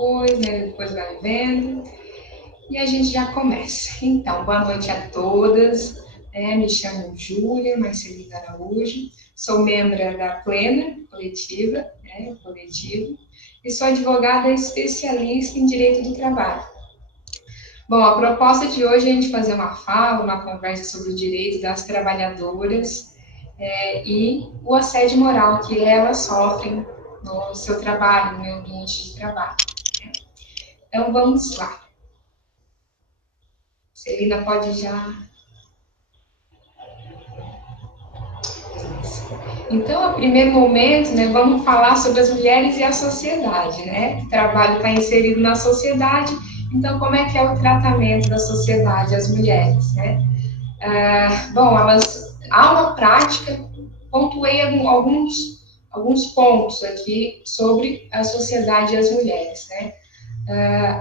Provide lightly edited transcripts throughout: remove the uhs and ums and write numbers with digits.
depois, né? Depois vai vendo. E a gente já começa. Então, boa noite a todas. Me chamo Júlia Marcelina Araújo, sou membro da Plena Coletiva, coletivo, e sou advogada especialista em Direito do Trabalho. Bom, a proposta de hoje é a gente fazer uma fala, uma conversa sobre o direito das trabalhadoras e o assédio moral que elas sofrem no seu trabalho, no ambiente de trabalho. Né? Então, vamos lá. Celina pode já... Então, a primeiro momento, né, vamos falar sobre as mulheres e a sociedade, né? O trabalho está inserido na sociedade, então como é que é o tratamento da sociedade às mulheres, né? Bom, há uma prática, pontuei alguns pontos aqui sobre a sociedade e as mulheres, né?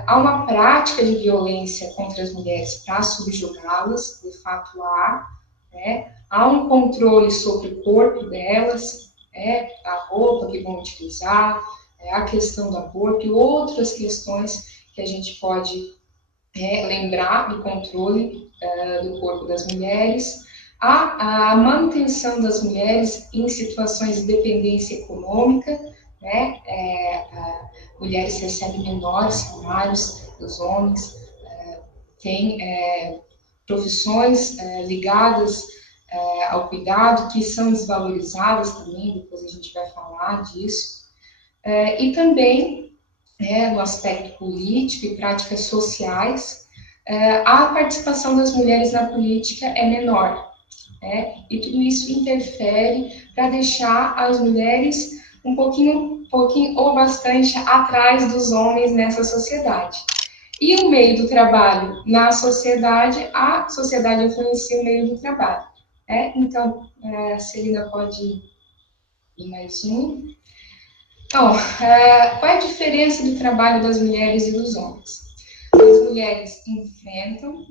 Há uma prática de violência contra as mulheres para subjugá-las, de fato há, né? Há um controle sobre o corpo delas, a roupa que vão utilizar, a questão do aborto e outras questões que a gente pode lembrar do controle do corpo das mulheres. Há a manutenção das mulheres em situações de dependência econômica, né? Mulheres recebem menores salários que os homens, têm profissões ligadas ao cuidado, que são desvalorizadas também, depois a gente vai falar disso. E também, no aspecto político e práticas sociais, a participação das mulheres na política é menor. E tudo isso interfere para deixar as mulheres um pouquinho ou bastante atrás dos homens nessa sociedade. E o meio do trabalho na sociedade, a sociedade influencia o meio do trabalho. Então, a Celina pode ir mais um. Então, qual é a diferença do trabalho das mulheres e dos homens? As mulheres enfrentam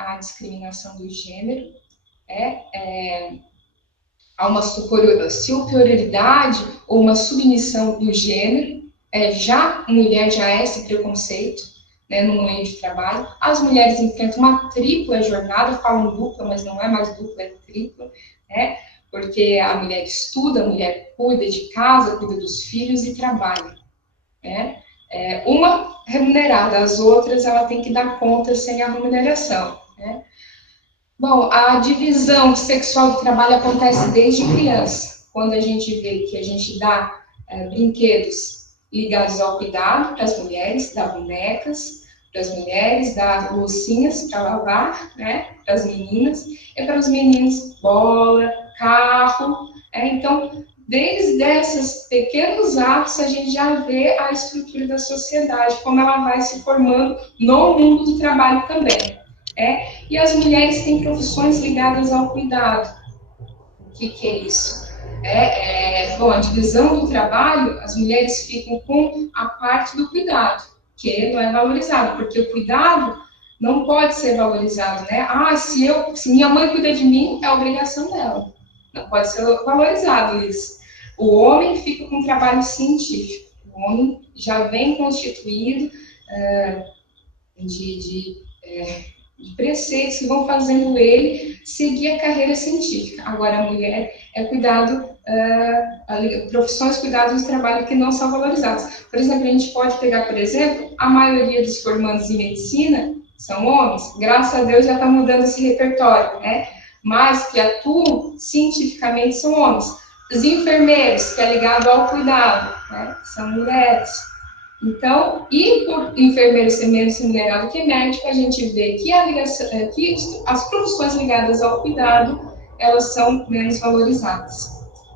a discriminação do gênero, há uma superioridade ou uma submissão do gênero, já a mulher já é esse preconceito, no meio de trabalho. As mulheres enfrentam uma tripla jornada, falam dupla, mas não é mais dupla, é tripla, porque a mulher estuda, a mulher cuida de casa, cuida dos filhos e trabalha. Uma remunerada, as outras ela tem que dar conta sem a remuneração. Bom, a divisão sexual do trabalho acontece desde criança, quando a gente vê que a gente dá brinquedos ligados ao cuidado para as mulheres, dá bonecas para as mulheres, dá loucinhas para lavar, para as meninas, e para os meninos bola, carro. Então, desde esses pequenos atos, a gente já vê a estrutura da sociedade, como ela vai se formando no mundo do trabalho também. E as mulheres têm profissões ligadas ao cuidado. O que é isso? Bom, a divisão do trabalho, as mulheres ficam com a parte do cuidado, que não é valorizado, porque o cuidado não pode ser valorizado, se minha mãe cuida de mim, é obrigação dela. Não pode ser valorizado isso. O homem fica com trabalho científico. O homem já vem constituído de preceitos que vão fazendo ele seguir a carreira científica. Agora, a mulher é cuidado, profissões cuidados do trabalho que não são valorizados. Por exemplo, a gente pode pegar, por exemplo, a maioria dos formandos em medicina são homens. Graças a Deus já está mudando esse repertório, mas que atuam cientificamente são homens. Os enfermeiros, que é ligado ao cuidado, são mulheres. Então, e por enfermeiro ser menos remunerado que médico, a gente vê que as profissões ligadas ao cuidado, elas são menos valorizadas.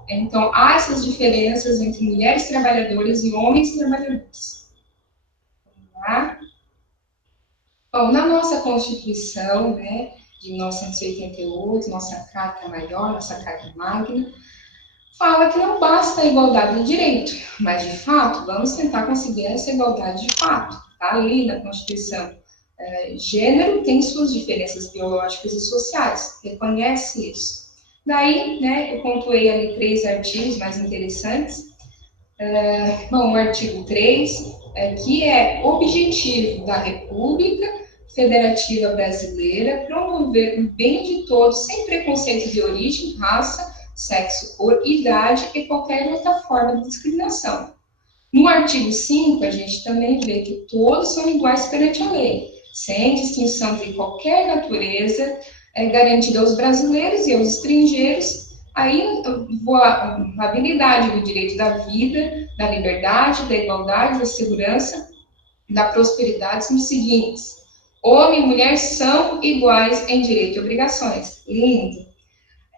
Então, há essas diferenças entre mulheres trabalhadoras e homens trabalhadores. Vamos lá? Bom, na nossa Constituição, de 1988, nossa Carta Maior, nossa Carta Magna, fala que não basta a igualdade de direito, mas, de fato, vamos tentar conseguir essa igualdade de fato. Está ali na Constituição. Gênero tem suas diferenças biológicas e sociais, reconhece isso. Daí, eu pontuei ali 3 artigos mais interessantes. Bom, o artigo 3, que é objetivo da República Federativa Brasileira promover o bem de todos, sem preconceito de origem, raça, sexo, cor, idade e qualquer outra forma de discriminação. No artigo 5, a gente também vê que todos são iguais perante a lei, sem distinção de qualquer natureza, garantida aos brasileiros e aos estrangeiros a habilidade do direito da vida, da liberdade, da igualdade, da segurança, da prosperidade são os seguintes: homem e mulher são iguais em direito e obrigações. Lindo.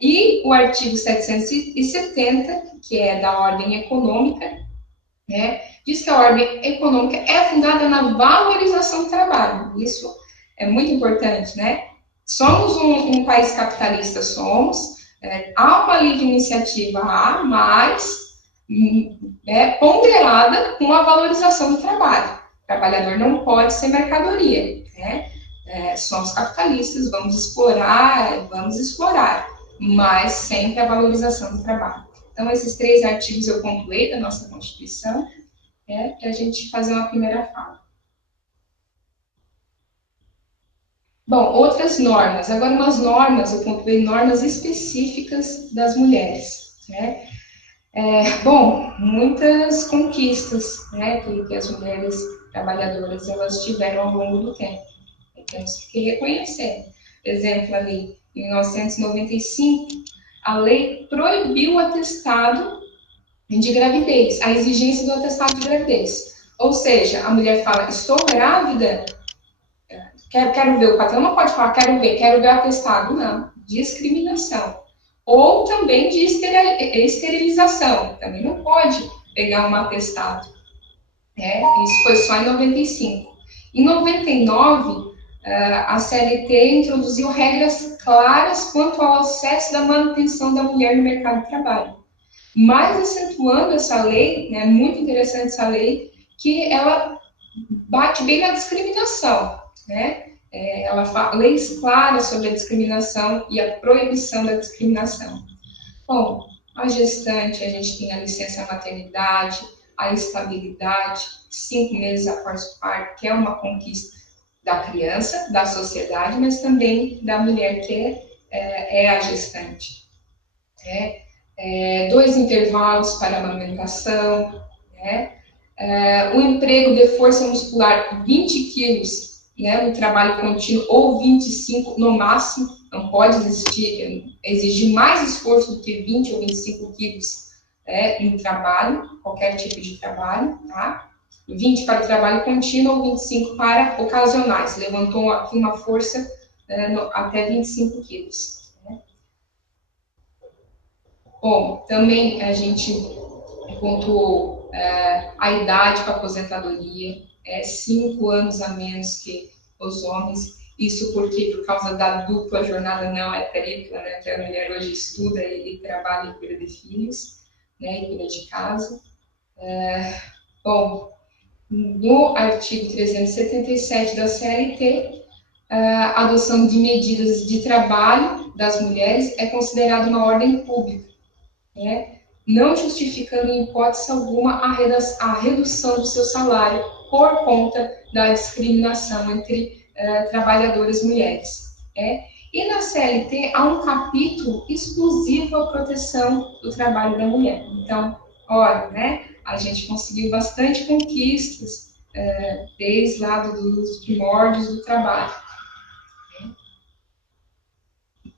E o artigo 770, que é da ordem econômica, né, diz que a ordem econômica é fundada na valorização do trabalho. Isso é muito importante, né? Somos um país capitalista, há uma livre iniciativa, mas ponderada com a valorização do trabalho. O trabalhador não pode ser mercadoria, né? Somos capitalistas, vamos explorar, mas sempre a valorização do trabalho. Então, esses 3 artigos eu pontuei da nossa Constituição, para a gente fazer uma primeira fala. Bom, outras normas. Agora, umas normas, eu pontuei normas específicas das mulheres, né? Bom, muitas conquistas, né, que as mulheres trabalhadoras elas tiveram ao longo do tempo. Temos que reconhecer. Por exemplo, ali, em 1995, a lei proibiu o atestado de gravidez, a exigência do atestado de gravidez. Ou seja, a mulher fala, estou grávida, quero ver. O patrão não pode falar, quero ver o atestado. Não, discriminação. Ou também de esterilização, também não pode pegar um atestado. Isso foi só em 95. Em 99, a CLT introduziu regras claras quanto ao acesso da manutenção da mulher no mercado de trabalho. Mas acentuando essa lei, é muito interessante essa lei, que ela bate bem na discriminação, né? Ela fala leis claras sobre a discriminação e a proibição da discriminação. Bom, a gestante, a gente tem a licença maternidade, a estabilidade, 5 meses após o parto, que é uma conquista da criança, da sociedade, mas também da mulher que é a gestante. 2 intervalos para a amamentação, o emprego de força muscular 20 quilos, no trabalho contínuo, ou 25 no máximo, não pode exigir mais esforço do que 20 ou 25 quilos no trabalho, qualquer tipo de trabalho, tá? 20 para o trabalho contínuo ou 25 para ocasionais. Levantou aqui uma força até 25 quilos. Bom, também a gente pontuou a idade para aposentadoria, 5 anos a menos que os homens. Isso porque, por causa da dupla jornada, não é tripla, né? Que a mulher hoje estuda e trabalha e cuida de filhos, né? E cuida de casa. Bom, no artigo 377 da CLT, a adoção de medidas de trabalho das mulheres é considerada uma ordem pública, não justificando em hipótese alguma a redução do seu salário por conta da discriminação entre trabalhadoras mulheres. E na CLT há um capítulo exclusivo à proteção do trabalho da mulher. Então, olha, a gente conseguiu bastante conquistas desde lá dos primórdios do trabalho.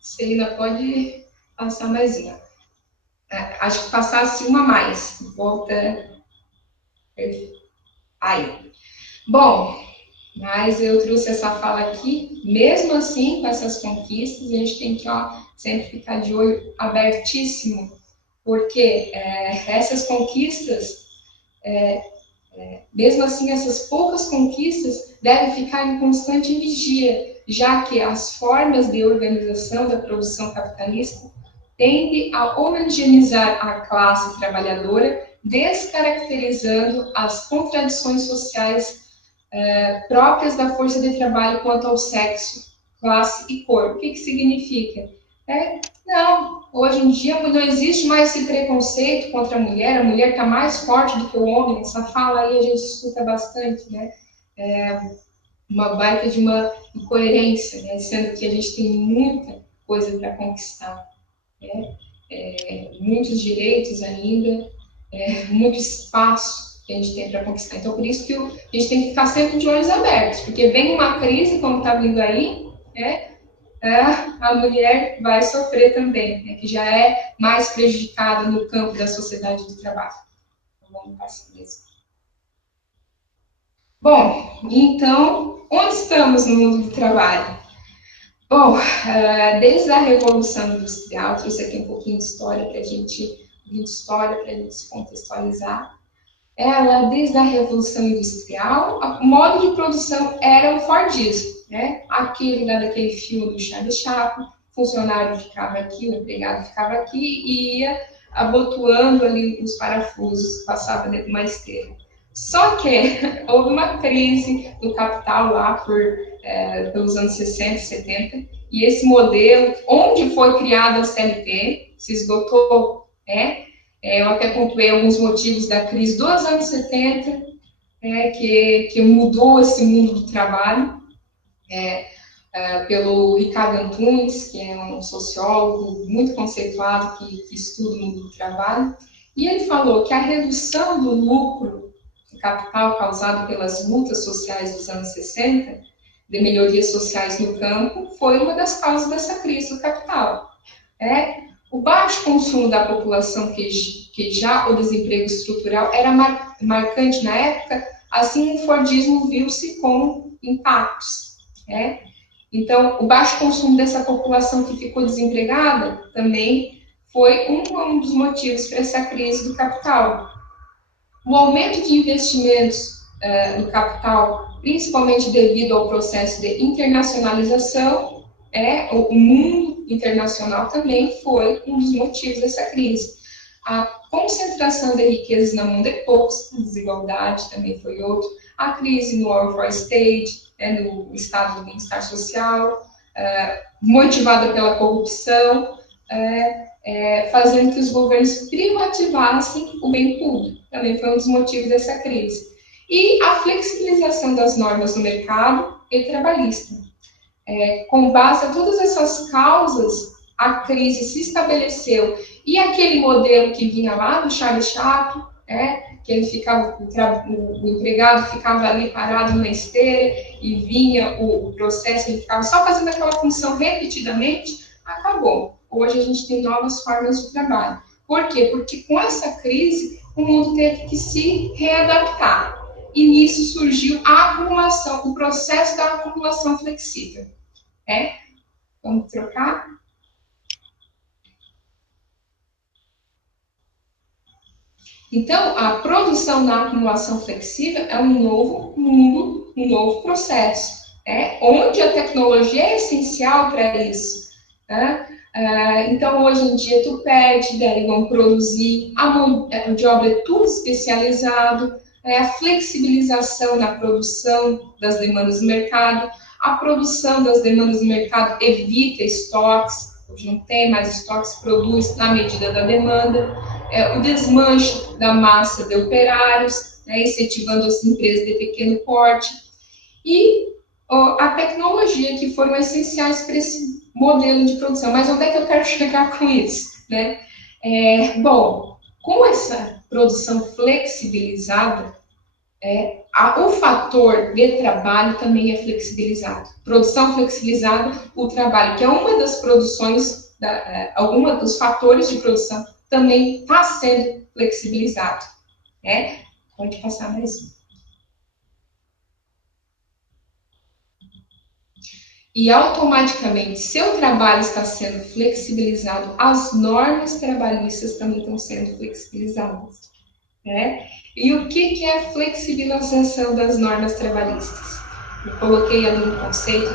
Celina, pode passar mais uma. Acho que passasse uma mais. Volta. Aí. Bom, mas eu trouxe essa fala aqui. Mesmo assim, com essas conquistas, a gente tem que sempre ficar de olho abertíssimo, porque essas conquistas, mesmo assim, essas poucas conquistas devem ficar em constante vigia, já que as formas de organização da produção capitalista tende a homogeneizar a classe trabalhadora, descaracterizando as contradições sociais próprias da força de trabalho quanto ao sexo, classe e cor. O que significa? Não, hoje em dia não existe mais esse preconceito contra a mulher está mais forte do que o homem, essa fala aí a gente escuta bastante, né? Uma baita de uma incoerência, né? Sendo que a gente tem muita coisa para conquistar, né? Muitos direitos ainda, muito espaço que a gente tem para conquistar. Então, por isso que a gente tem que ficar sempre de olhos abertos, porque vem uma crise, como está vindo aí, né? A mulher vai sofrer também, né? Que já é mais prejudicada no campo da sociedade do trabalho. Então, vamos passar mesmo. Bom, então, onde estamos no mundo do trabalho? Bom, desde a Revolução Industrial, trouxe aqui um pouquinho de história para a gente se contextualizar. Ela, desde a Revolução Industrial, o modo de produção era o Fordismo, né? Aquele lá daquele filme do Charlie Chaplin, o funcionário ficava aqui, o empregado ficava aqui e ia abotoando ali os parafusos, passava dentro de uma esteira. Só que houve uma crise do capital lá pelos anos 60, 70, e esse modelo, onde foi criada a CLT, se esgotou, né? Eu até pontuei alguns motivos da crise dos anos 70, que mudou esse mundo do trabalho, pelo Ricardo Antunes, que é um sociólogo muito conceituado que estuda o mundo do trabalho, e ele falou que a redução do lucro do capital causado pelas lutas sociais dos anos 60, de melhorias sociais no campo, foi uma das causas dessa crise do capital. O baixo consumo da população, que já o desemprego estrutural era marcante na época, assim o Fordismo viu-se com impactos. Então, o baixo consumo dessa população que ficou desempregada também foi um dos motivos para essa crise do capital. O aumento de investimentos no capital, principalmente devido ao processo de internacionalização, o mundo internacional também foi um dos motivos dessa crise. A concentração de riquezas na mão de poucos, a desigualdade também foi outro. A crise no welfare state, no estado do bem-estar social, motivada pela corrupção, fazendo que os governos privativassem o bem público. Também foi um dos motivos dessa crise. E a flexibilização das normas do mercado e trabalhista. Com base em todas essas causas, a crise se estabeleceu. E aquele modelo que vinha lá do Charlie Chaplin, que ele ficava, o empregado ficava ali parado na esteira e vinha o processo, ele ficava só fazendo aquela função repetidamente, acabou. Hoje a gente tem novas formas de trabalho. Por quê? Porque com essa crise, o mundo teve que se readaptar. E nisso surgiu a acumulação, o processo da acumulação flexível. Vamos trocar? Então, a produção da acumulação flexível é um novo mundo, um novo processo, onde a tecnologia é essencial para isso. Então, hoje em dia, tu pede, daí vão produzir, a mão de obra é tudo especializado, a flexibilização na produção das demandas do mercado, a produção das demandas do mercado evita estoques, hoje não tem mais estoques, produz na medida da demanda, o desmanche da massa de operários, incentivando as empresas de pequeno porte, e a tecnologia, que foram essenciais para esse modelo de produção. Mas onde é que eu quero chegar com isso? Bom, com essa produção flexibilizada, o fator de trabalho também é flexibilizado. Produção flexibilizada, o trabalho, que é uma das produções, alguma dos fatores de produção, também está sendo flexibilizado. Pode passar mais um. E automaticamente, se o trabalho está sendo flexibilizado, as normas trabalhistas também estão sendo flexibilizadas. E o que é a flexibilização das normas trabalhistas? Eu coloquei ali um conceito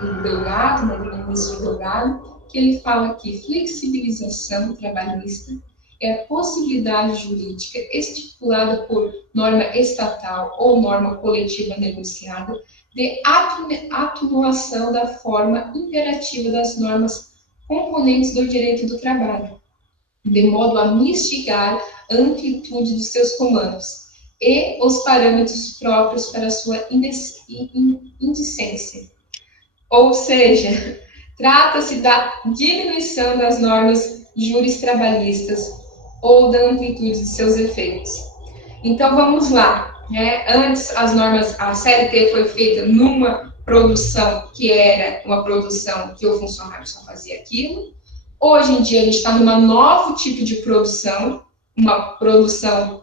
do Delgado, do ministro Delgado, que ele fala que flexibilização trabalhista é a possibilidade jurídica estipulada por norma estatal ou norma coletiva negociada de atenuação da forma imperativa das normas componentes do direito do trabalho, de modo a mitigar a amplitude de seus comandos e os parâmetros próprios para sua indicência. Ou seja, trata-se da diminuição das normas juris-trabalhistas ou da amplitude de seus efeitos. Então, vamos lá. Antes, as normas, a CLT foi feita numa produção que era uma produção que o funcionário só fazia aquilo. Hoje em dia, a gente está num novo tipo de produção, uma produção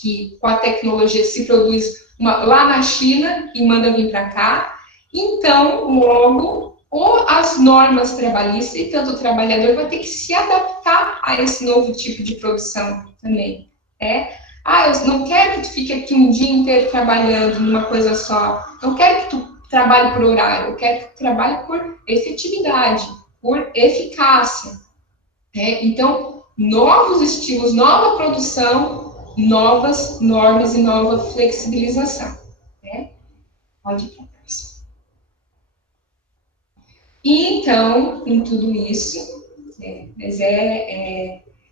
que com a tecnologia se produz lá na China e manda vir para cá. Então, logo, ou as normas trabalhistas e tanto o trabalhador vai ter que se adaptar a esse novo tipo de produção também. Eu não quero que tu fique aqui um dia inteiro trabalhando numa coisa só. Não quero que tu trabalhe por horário. Eu quero que tu trabalhe por efetividade, por eficácia. Então, novos estilos, nova produção, novas normas e nova flexibilização. Pode ir para a próxima. E então, em tudo isso, mas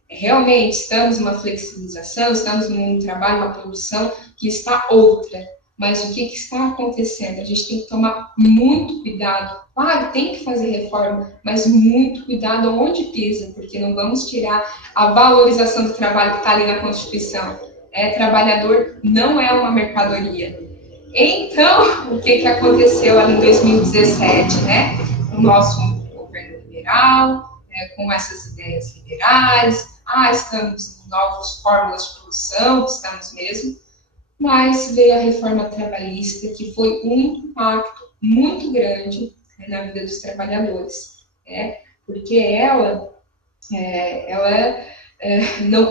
realmente estamos numa flexibilização, estamos num trabalho, uma produção que está outra. Mas o que está acontecendo? A gente tem que tomar muito cuidado. Claro, tem que fazer reforma, mas muito cuidado aonde pisa, porque não vamos tirar a valorização do trabalho que está ali na Constituição. Trabalhador não é uma mercadoria. Então, o que aconteceu ali em 2017, O nosso governo liberal, com essas ideias liberais, estamos em novas fórmulas de produção, estamos mesmo, mas veio a reforma trabalhista, que foi um impacto muito grande na vida dos trabalhadores, porque ela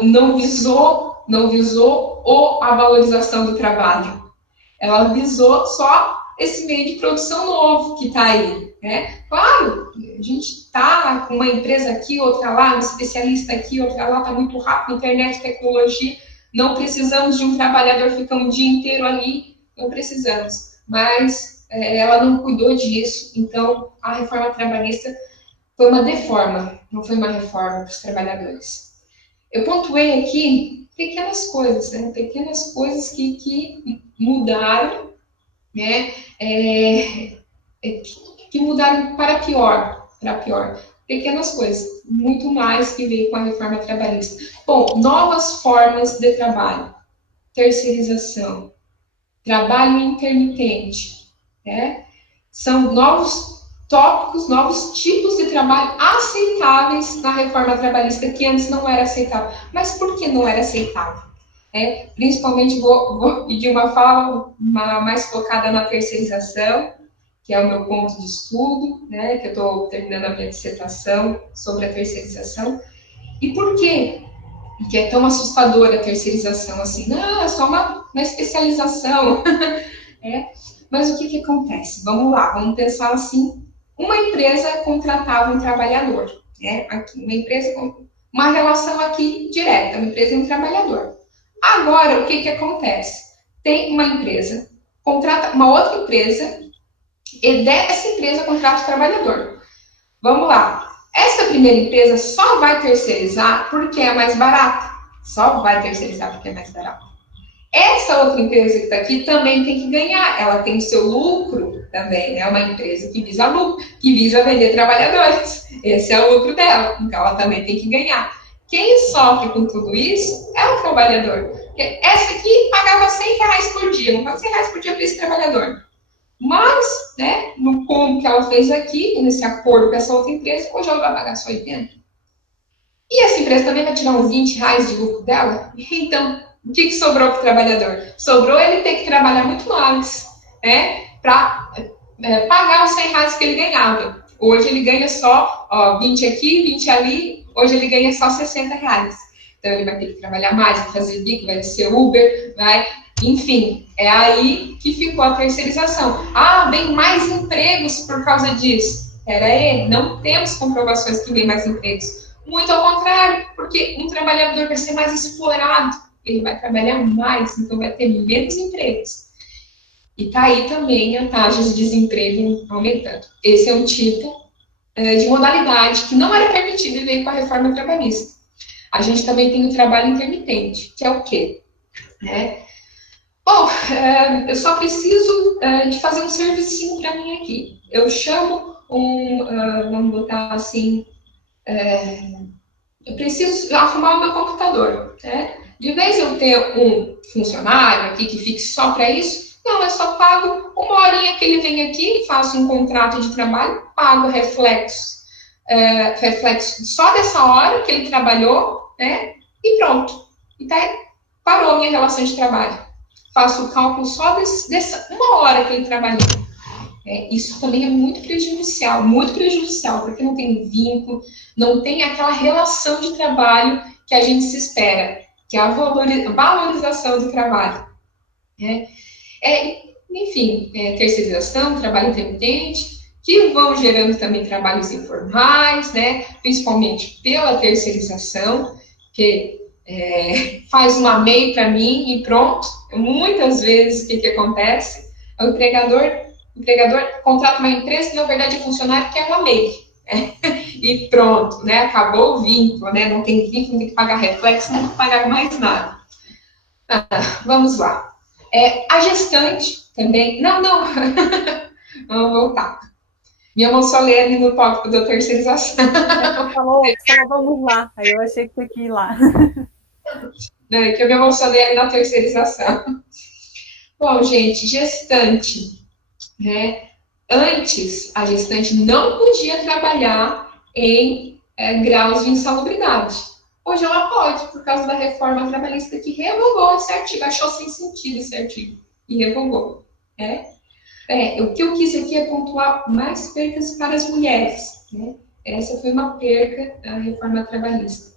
não visou a valorização do trabalho, ela visou só esse meio de produção novo que está aí. Claro, a gente está com uma empresa aqui, outra lá, um especialista aqui, outra lá, está muito rápido, internet, tecnologia, não precisamos de um trabalhador ficar um dia inteiro ali, não precisamos. Mas ela não cuidou disso, então a reforma trabalhista foi uma deforma, não foi uma reforma para os trabalhadores. Eu pontuei aqui pequenas coisas, pequenas coisas que mudaram, que mudaram para pior. Pequenas coisas, muito mais que veio com a reforma trabalhista. Bom, novas formas de trabalho, terceirização, trabalho intermitente, são novos tópicos, novos tipos de trabalho aceitáveis na reforma trabalhista, que antes não era aceitável. Mas por que não era aceitável? Principalmente vou pedir uma fala mais focada na terceirização, que é o meu ponto de estudo, que eu estou terminando a minha dissertação sobre a terceirização. E por quê? Porque é tão assustadora a terceirização, assim, não, é só uma especialização. Mas o que acontece? Vamos lá, vamos pensar assim, uma empresa contratava um trabalhador, aqui, uma empresa com uma relação aqui direta, uma empresa e um trabalhador. Agora, o que acontece? Tem uma empresa, contrata uma outra empresa, e dessa empresa contrata o trabalhador. Vamos lá. Essa primeira empresa só vai terceirizar porque é mais barata. Só vai terceirizar porque é mais barato. Essa outra empresa que está aqui também tem que ganhar. Ela tem o seu lucro também, É uma empresa que visa lucro, que visa vender trabalhadores. Esse é o lucro dela. Então, ela também tem que ganhar. Quem sofre com tudo isso é o trabalhador. Porque essa aqui pagava R$100 por dia. Não paga R$100 por dia para esse trabalhador. Mas, no combo que ela fez aqui, nesse acordo com essa outra empresa, hoje ela vai pagar só 80. E essa empresa também vai tirar uns R$20 de lucro dela. Então, o que sobrou para o trabalhador? Sobrou ele ter que trabalhar muito mais, para pagar os R$100 que ele ganhava. Hoje ele ganha só 20 aqui, 20 ali. Hoje ele ganha só R$60. Então, ele vai ter que trabalhar mais, vai fazer bico, vai ser Uber, enfim, é aí que ficou a terceirização. Vem mais empregos por causa disso. Pera aí, não temos comprovações que vem mais empregos. Muito ao contrário, porque um trabalhador vai ser mais explorado, ele vai trabalhar mais, então vai ter menos empregos. E tá aí também a taxa de desemprego aumentando. Esse é um tipo de modalidade que não era permitido e veio com a reforma trabalhista. A gente também tem o trabalho intermitente, que é o quê? Bom, eu só preciso de fazer um servicinho para mim aqui. Eu chamo vamos botar assim, eu preciso arrumar o meu computador, né? De vez eu ter um funcionário aqui que fique só para isso, não, eu só pago uma horinha que ele vem aqui, faço um contrato de trabalho, pago reflexo só dessa hora que ele trabalhou, né? E pronto. E tá, parou a minha relação de trabalho. Faço o cálculo só dessa uma hora que ele trabalhou. Isso também é muito prejudicial, porque não tem vínculo, não tem aquela relação de trabalho que a gente se espera, que é a valorização do trabalho. Enfim, terceirização, trabalho intermitente, que vão gerando também trabalhos informais, né? Principalmente pela terceirização, que faz uma MEI para mim e pronto. Muitas vezes, o que acontece? O empregador contrata uma empresa que, na verdade, é funcionário que é uma MEI. E pronto, né? Acabou o vínculo, né? Não tem vínculo, não tem que pagar reflexo, não tem que pagar mais nada. Vamos lá. A gestante também... Não. Vamos voltar. Minha mão só lê ali no tópico da terceirização. Você falou, vamos lá. Aí eu achei que você queria ir lá. Não, é que a minha mão só lê ali na terceirização. Bom, gente, gestante, né? Antes, a gestante não podia trabalhar em graus de insalubridade. Hoje ela pode, por causa da reforma trabalhista que revogou esse artigo, achou sem sentido esse artigo e revogou. O que eu quis aqui é pontuar mais percas para as mulheres. Né? Essa foi uma perca da reforma trabalhista.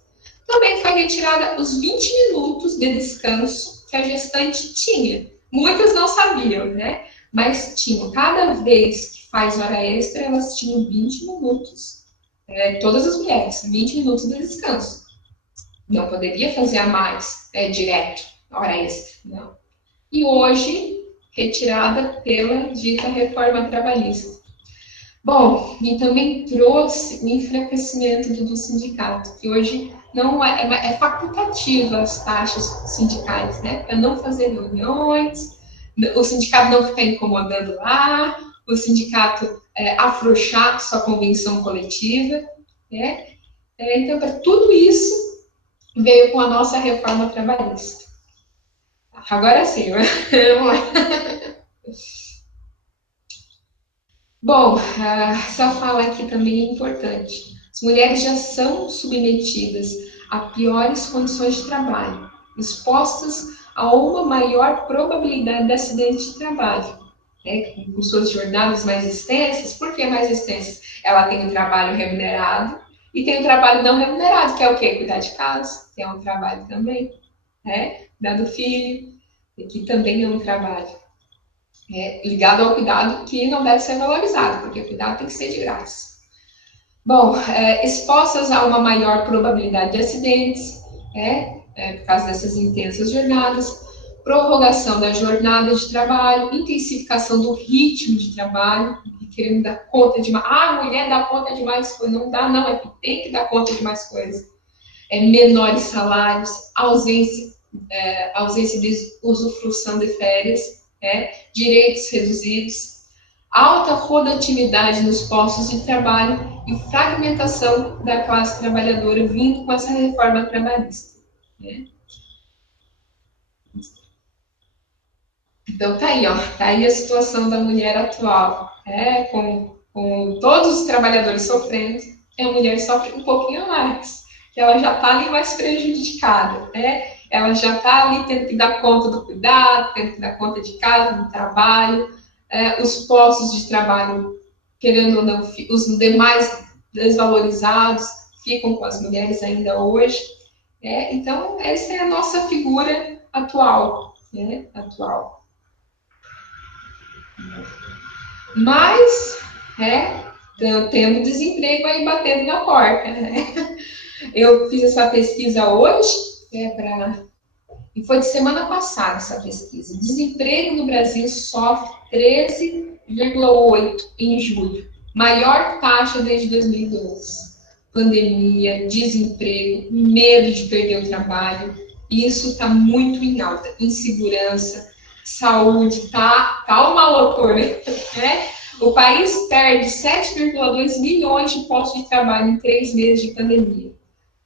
Também foi retirada os 20 minutos de descanso que a gestante tinha. Muitas não sabiam, né? Mas tinham. Cada vez que faz hora extra, elas tinham 20 minutos. Todas as mulheres, 20 minutos de descanso. Não poderia fazer a mais, direto, hora extra. Não. E hoje, retirada pela dita reforma trabalhista. Bom, e também trouxe o enfraquecimento do sindicato, que hoje não é facultativa as taxas sindicais, né? Para não fazer reuniões, o sindicato não ficar incomodando lá, o sindicato afrouxar sua convenção coletiva, né? Então, para tudo isso, veio com a nossa reforma trabalhista. Agora sim, vamos lá. Bom, essa fala aqui também é importante. As mulheres já são submetidas a piores condições de trabalho, expostas a uma maior probabilidade de acidente de trabalho, com suas jornadas mais extensas. Por que mais extensas? Ela tem um trabalho remunerado e tem um trabalho não remunerado, que é o quê? Cuidar de casa, que é um trabalho também, cuidar do filho, que também é um trabalho. Ligado ao cuidado que não deve ser valorizado, porque o cuidado tem que ser de graça. Bom, expostas a uma maior probabilidade de acidentes, por causa dessas intensas jornadas, prorrogação da jornada de trabalho, intensificação do ritmo de trabalho, querendo dar conta de mais. A mulher dá conta de mais coisas. Não dá, não, que tem que dar conta de mais coisas. Menores salários, ausência de usufrução de férias, direitos reduzidos, alta rotatividade nos postos de trabalho e fragmentação da classe trabalhadora vindo com essa reforma trabalhista. Então tá aí a situação da mulher atual, com todos os trabalhadores sofrendo, e a mulher sofre um pouquinho mais, que ela já está ali mais prejudicada, ela já está ali tendo que dar conta do cuidado, tendo que dar conta de casa, do trabalho, os postos de trabalho, querendo ou não, os demais desvalorizados ficam com as mulheres ainda hoje. Então, essa é a nossa figura atual. Mas, temos desemprego aí batendo na porta. Eu fiz essa pesquisa hoje, e foi de semana passada essa pesquisa. Desemprego no Brasil sofre 13,8% em julho. Maior taxa desde 2012. Pandemia, desemprego, medo de perder o trabalho. Isso está muito em alta. Insegurança, saúde, tá uma loucura, né? O país perde 7,2 milhões de postos de trabalho em 3 meses de pandemia.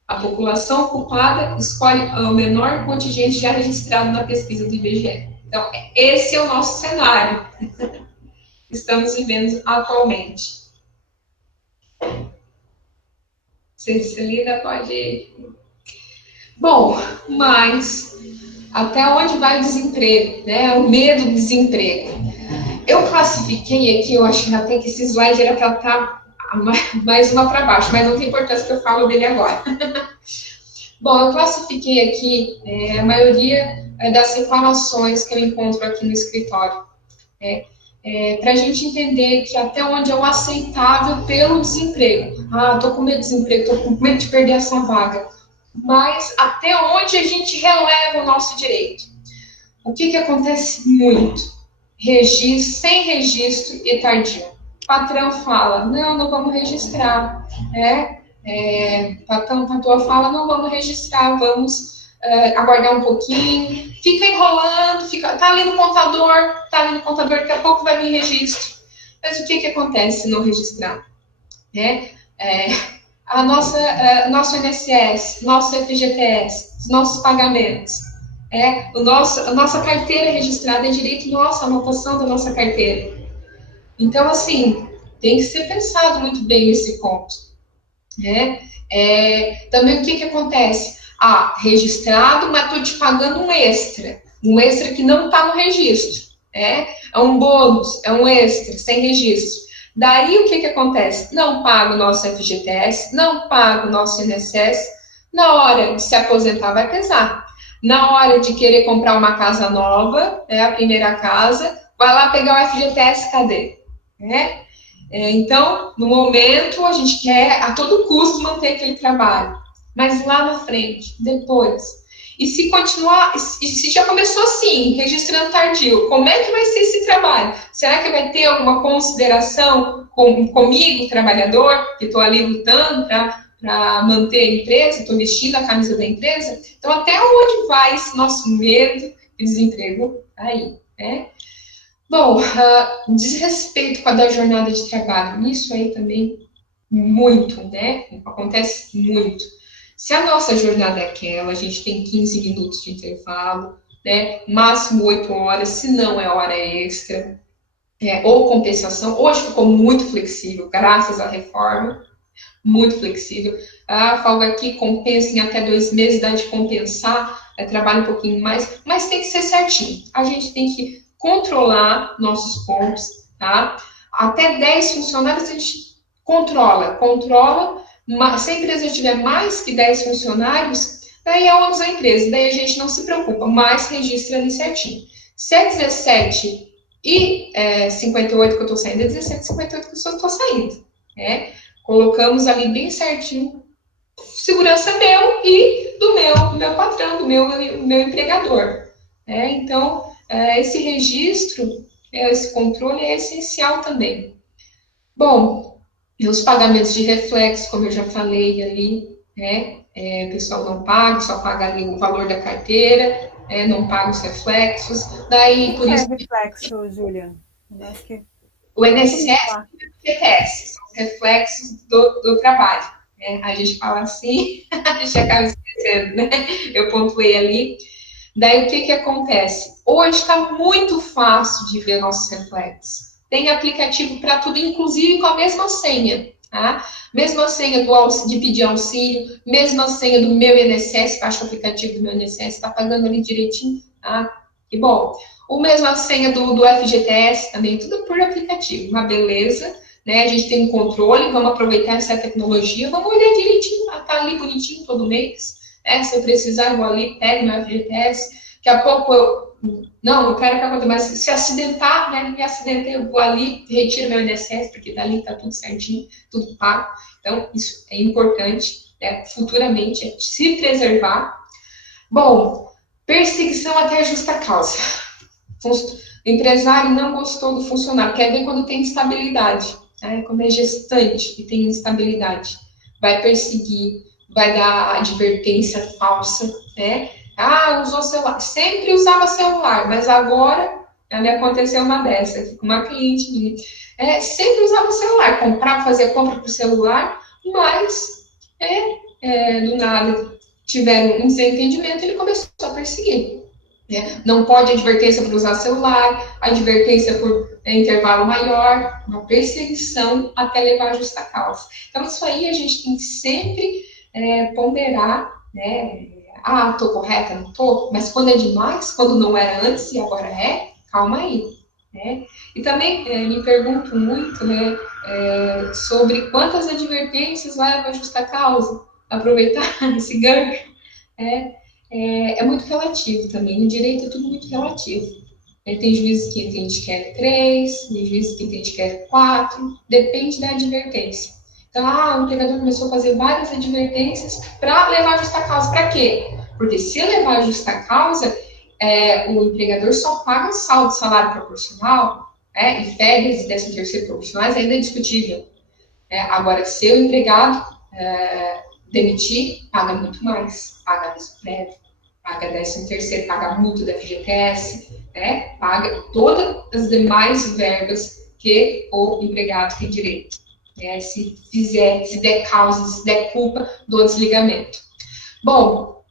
A população ocupada escolhe o menor contingente já registrado na pesquisa do IBGE. Então, esse é o nosso cenário que estamos vivendo atualmente. Celina pode... Bom, mas até onde vai o desemprego, né? O medo do desemprego. Eu classifiquei aqui, eu acho que até que esse slide era para estar mais uma para baixo, mas não tem importância que eu falo dele agora. Bom, eu classifiquei aqui a maioria das reclamações que eu encontro aqui no escritório. Para a gente entender que até onde é o aceitável pelo desemprego. Ah, estou com medo de desemprego, estou com medo de perder essa vaga. Mas até onde a gente releva o nosso direito? O que acontece muito? Registro, sem registro e tardio. O patrão fala, não vamos registrar. Patroa fala, não vamos registrar, vamos aguardar um pouquinho. Fica enrolando, tá ali no contador, daqui a pouco vai vir registro. Mas o que acontece se não registrar? Nosso INSS, nosso FGTS, os nossos pagamentos, a nossa carteira registrada é direito nosso, a anotação da nossa carteira. Então, assim, tem que ser pensado muito bem nesse ponto. Também o que acontece? Registrado, mas estou te pagando um extra que não está no registro. É um bônus, é um extra, sem registro. Daí o que acontece? Não paga o nosso FGTS, não paga o nosso INSS. Na hora de se aposentar vai pesar. Na hora de querer comprar uma casa nova, a primeira casa, vai lá pegar o FGTS, cadê? Então, no momento, a gente quer a todo custo manter aquele trabalho. Mas lá na frente, depois, e se continuar, e se já começou assim, registrando tardio, como é que vai ser esse trabalho? Será que vai ter alguma consideração comigo, trabalhador, que estou ali lutando para manter a empresa, estou vestindo a camisa da empresa? Então, até onde vai esse nosso medo de desemprego? Aí, Bom, desrespeito com a da jornada de trabalho, isso aí também muito, Acontece muito. Se a nossa jornada é aquela, a gente tem 15 minutos de intervalo, máximo 8 horas, se não é hora extra, ou compensação. Hoje ficou muito flexível, graças à reforma, muito flexível. A folga aqui compensa em até 2 meses, dá de compensar, trabalha um pouquinho mais, mas tem que ser certinho. A gente tem que controlar nossos pontos, tá? Até 10 funcionários a gente controla, se a empresa tiver mais que 10 funcionários, daí é ônus da empresa, daí a gente não se preocupa, mas registra ali certinho. Se é 17 e 58 que eu estou saindo, é 17 e 58 que eu estou saindo. Colocamos ali bem certinho, segurança meu e do meu patrão, do meu empregador. Então, esse registro, esse controle é essencial também. Bom, os pagamentos de reflexo, como eu já falei ali, o pessoal não paga, só paga ali o valor da carteira, não paga os reflexos. Daí, por isso... reflexo, Júlia? Acho que... O INSS e o FGTS, são os reflexos do trabalho. A gente fala assim, a gente acaba esquecendo, Eu pontuei ali. Daí, o que acontece? Hoje está muito fácil de ver nossos reflexos. Tem aplicativo para tudo, inclusive com a mesma senha, tá? Mesma senha de pedir auxílio, mesma senha do meu INSS, baixa o aplicativo do meu INSS, está pagando ali direitinho, tá? Que bom. Ou mesmo a senha do FGTS, também, tudo por aplicativo, uma beleza, A gente tem um controle, vamos aproveitar essa tecnologia, vamos olhar direitinho, tá ali bonitinho todo mês, se eu precisar, eu vou ali, pego meu FGTS, daqui a pouco eu quero que aconteça, mas se acidentar, me acidentei, eu vou ali, retiro meu INSS, porque dali tá tudo certinho, tudo pago. Então, isso é importante, futuramente, se preservar. Bom, perseguição até justa causa. O empresário não gostou do funcionário, quer ver quando tem estabilidade. né, quando é gestante e tem instabilidade, vai perseguir, vai dar advertência falsa, né? Ah, usou celular, sempre usava celular, mas agora me aconteceu uma dessa, aqui com uma cliente minha. Sempre usava o celular, comprava, fazia compra por celular, mas do nada tiveram um desentendimento, ele começou a perseguir. Né? Não pode advertência por usar celular, advertência por intervalo maior, uma perseguição até levar a justa causa. Então, isso aí a gente tem que sempre ponderar, né? Ah, estou correta, não estou? Mas quando é demais, quando não era antes e agora calma aí. Né? E também me pergunto muito, né, sobre quantas advertências leva a justa causa. Aproveitar esse gancho é muito relativo também. No direito é tudo muito relativo. Tem juízes que entende que é 3, tem juízes que entende que é 4, depende da advertência. Então, o empregador começou a fazer várias advertências para levar a justa causa. Para quê? Porque se levar a justa causa, o empregador só paga saldo de salário proporcional, e férias e 13º proporcionais ainda é discutível. Agora, se o empregado demitir, paga muito mais, paga aviso prévio, paga 13º, paga multa da FGTS, paga todas as demais verbas que o empregado tem direito. Se der causa, se der culpa do desligamento. Bom,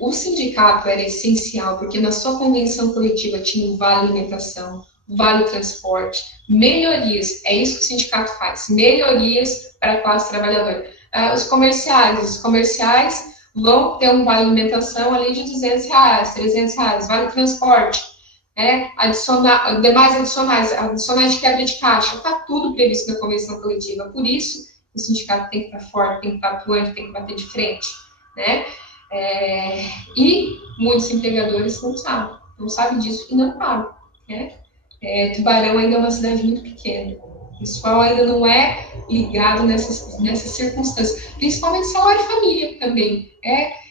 o sindicato era essencial, porque na sua convenção coletiva tinha o vale alimentação, o vale transporte, melhorias, é isso que o sindicato faz, melhorias para a classe trabalhadora. Os comerciais vão ter um vale alimentação ali de R$200, R$300, vale transporte, demais adicionais de quebra de caixa, está tudo previsto na convenção coletiva, por isso o sindicato tem que estar forte, tem que estar atuante, tem que bater de frente, né? E muitos empregadores não sabem disso e não pagam, né? Tubarão ainda é uma cidade muito pequena, o pessoal ainda não é ligado nessas circunstâncias, principalmente salário família também,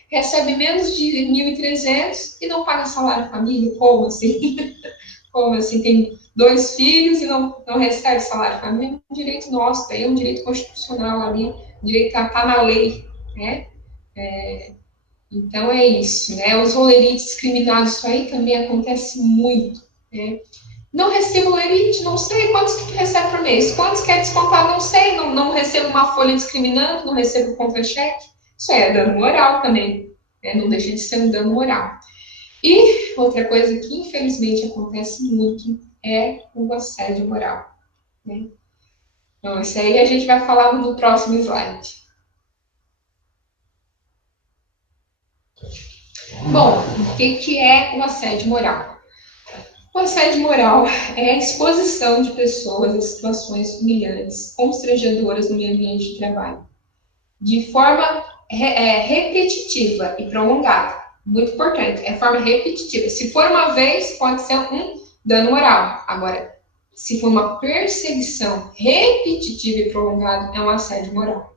recebe menos de 1.300 e não paga salário família, como assim? Como assim? Tem 2 filhos e não recebe salário família, é um direito nosso, é um direito constitucional ali, o direito está na lei, né? Então é isso, né? Os rolerites discriminados, isso aí também acontece muito, né? Não recebo lerite, não sei quantos que recebe por mês, quantos quer descontar, não sei, não recebo uma folha discriminando, não recebo contra-cheque, isso é dano moral também, né? Não deixa de ser um dano moral. E outra coisa que infelizmente acontece muito é o assédio moral, né? Então isso aí a gente vai falar no próximo slide. Bom, o que é o assédio moral? O assédio moral é a exposição de pessoas a situações humilhantes, constrangedoras no meio ambiente de trabalho, de forma repetitiva e prolongada. Muito importante, é forma repetitiva. Se for uma vez, pode ser um dano moral. Agora, se for uma perseguição repetitiva e prolongada, é um assédio moral.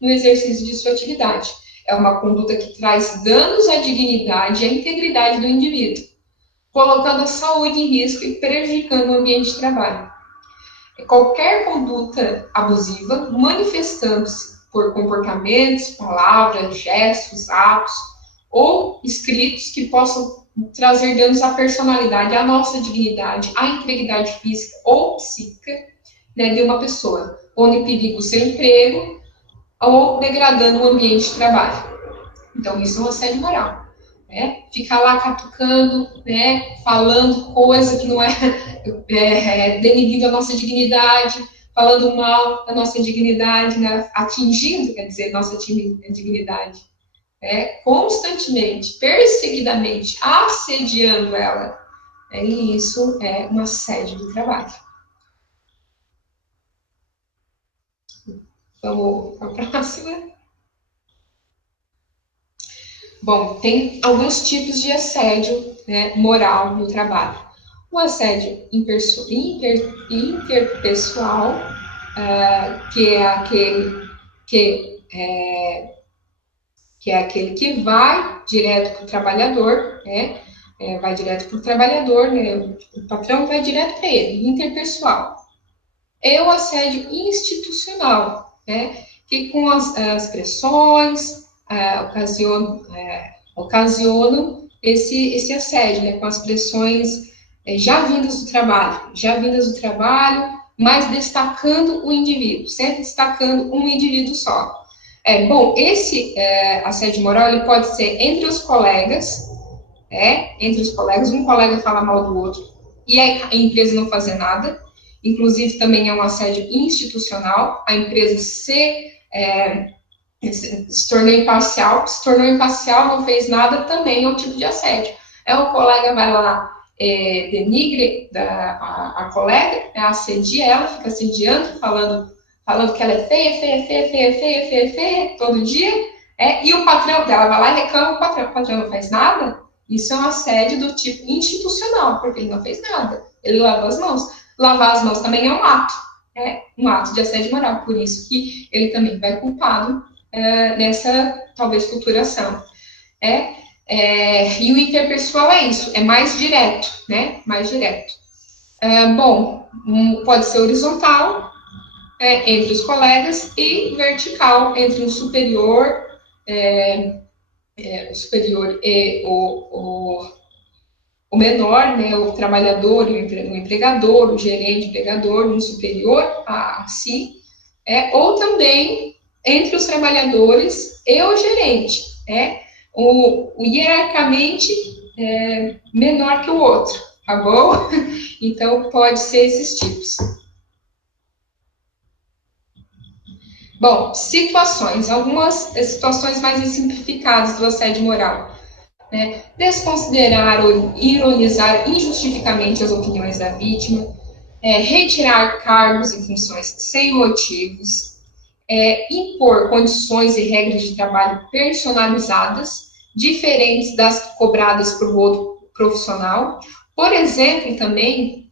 No exercício de sua atividade, é uma conduta que traz danos à dignidade e à integridade do indivíduo, colocando a saúde em risco e prejudicando o ambiente de trabalho. Qualquer conduta abusiva, manifestando-se por comportamentos, palavras, gestos, atos ou escritos que possam trazer danos à personalidade, à nossa dignidade, à integridade física ou psíquica, né, de uma pessoa, pondo em perigo o seu emprego ou degradando o ambiente de trabalho. Então, isso é um assédio moral. Ficar lá catucando, falando coisa que não denegrindo a nossa dignidade, falando mal da nossa dignidade, né? Atingindo, quer dizer, nossa dignidade, constantemente, perseguidamente, assediando ela. E isso é um assédio do trabalho. Vamos para a próxima. Bom, tem alguns tipos de assédio, moral no trabalho. O assédio interpessoal, que é aquele que vai direto para o trabalhador, vai direto para o trabalhador, o patrão vai direto para ele, interpessoal. e o assédio institucional, né? Que com as pressões ocasionam esse assédio, né? Com as pressões já vindas do trabalho, mas destacando o indivíduo, sempre destacando um indivíduo só. Bom, esse assédio moral ele pode ser entre os colegas, entre os colegas, um colega fala mal do outro e a empresa não fazer nada. Inclusive, também é um assédio institucional, a empresa se tornou imparcial, não fez nada, também é um tipo de assédio. O colega vai lá, denigre a colega, assedia ela, fica assediando, falando que ela é feia, todo dia, e o patrão dela vai lá e reclama, o patrão não faz nada. Isso é um assédio do tipo institucional, porque ele não fez nada, ele lava as mãos. Lavar as mãos também é um ato de assédio moral, por isso que ele também vai culpado nessa, talvez, futura ação. E o interpessoal é isso, é mais direto, né? Mais direto. Bom, pode ser horizontal, entre os colegas, e vertical, entre o superior, e o menor, né, o trabalhador, o empregador, o gerente, o empregador, um superior a si, ou também entre os trabalhadores e o gerente, o hierarquicamente menor que o outro, tá bom? Então, pode ser esses tipos. Bom, situações, algumas situações mais simplificadas do assédio moral. Desconsiderar ou ironizar injustificamente as opiniões da vítima, retirar cargos e funções sem motivos, impor condições e regras de trabalho personalizadas, diferentes das cobradas por outro profissional. Por exemplo, também,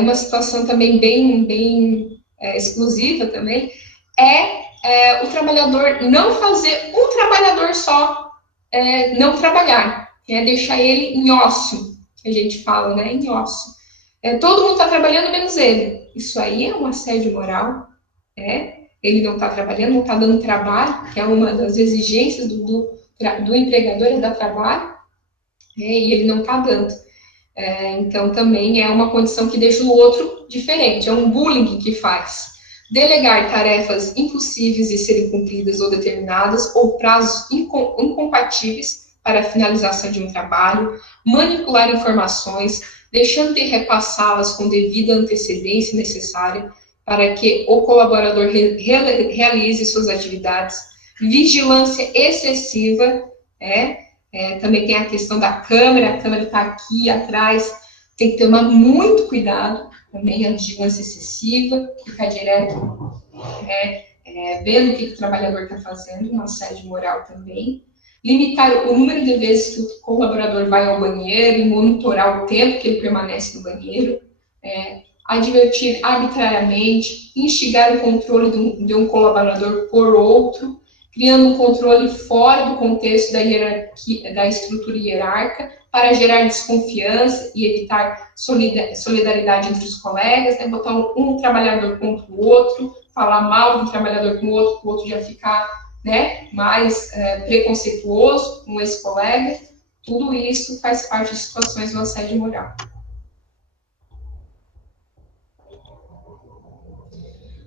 uma situação também bem exclusiva também, o trabalhador não fazer um trabalhador só não trabalhar, deixar ele em ócio, que a gente fala, né, em ócio. Todo mundo está trabalhando menos ele. Isso aí é um assédio moral, ele não está trabalhando, não está dando trabalho, que é uma das exigências do empregador, é dar trabalho, e ele não está dando. Então, também é uma condição que deixa o outro diferente, é um bullying que faz. Delegar tarefas impossíveis de serem cumpridas ou determinadas, ou prazos incompatíveis para a finalização de um trabalho, manipular informações, deixando de repassá-las com devida antecedência necessária para que o colaborador realize suas atividades, vigilância excessiva, também tem a questão da câmera, a câmera está aqui atrás, tem que tomar muito cuidado, também a vigilância excessiva, ficar direto vendo o que o trabalhador está fazendo, um assédio moral também. Limitar o número de vezes que o colaborador vai ao banheiro e monitorar o tempo que ele permanece no banheiro. Advertir arbitrariamente, instigar o controle de um colaborador por outro, criando um controle fora do contexto da estrutura hierárquica, para gerar desconfiança e evitar solidariedade entre os colegas, botar um trabalhador contra o outro, falar mal do trabalhador com o outro já ficar mais preconceituoso com esse colega. Tudo isso faz parte de situações do assédio moral.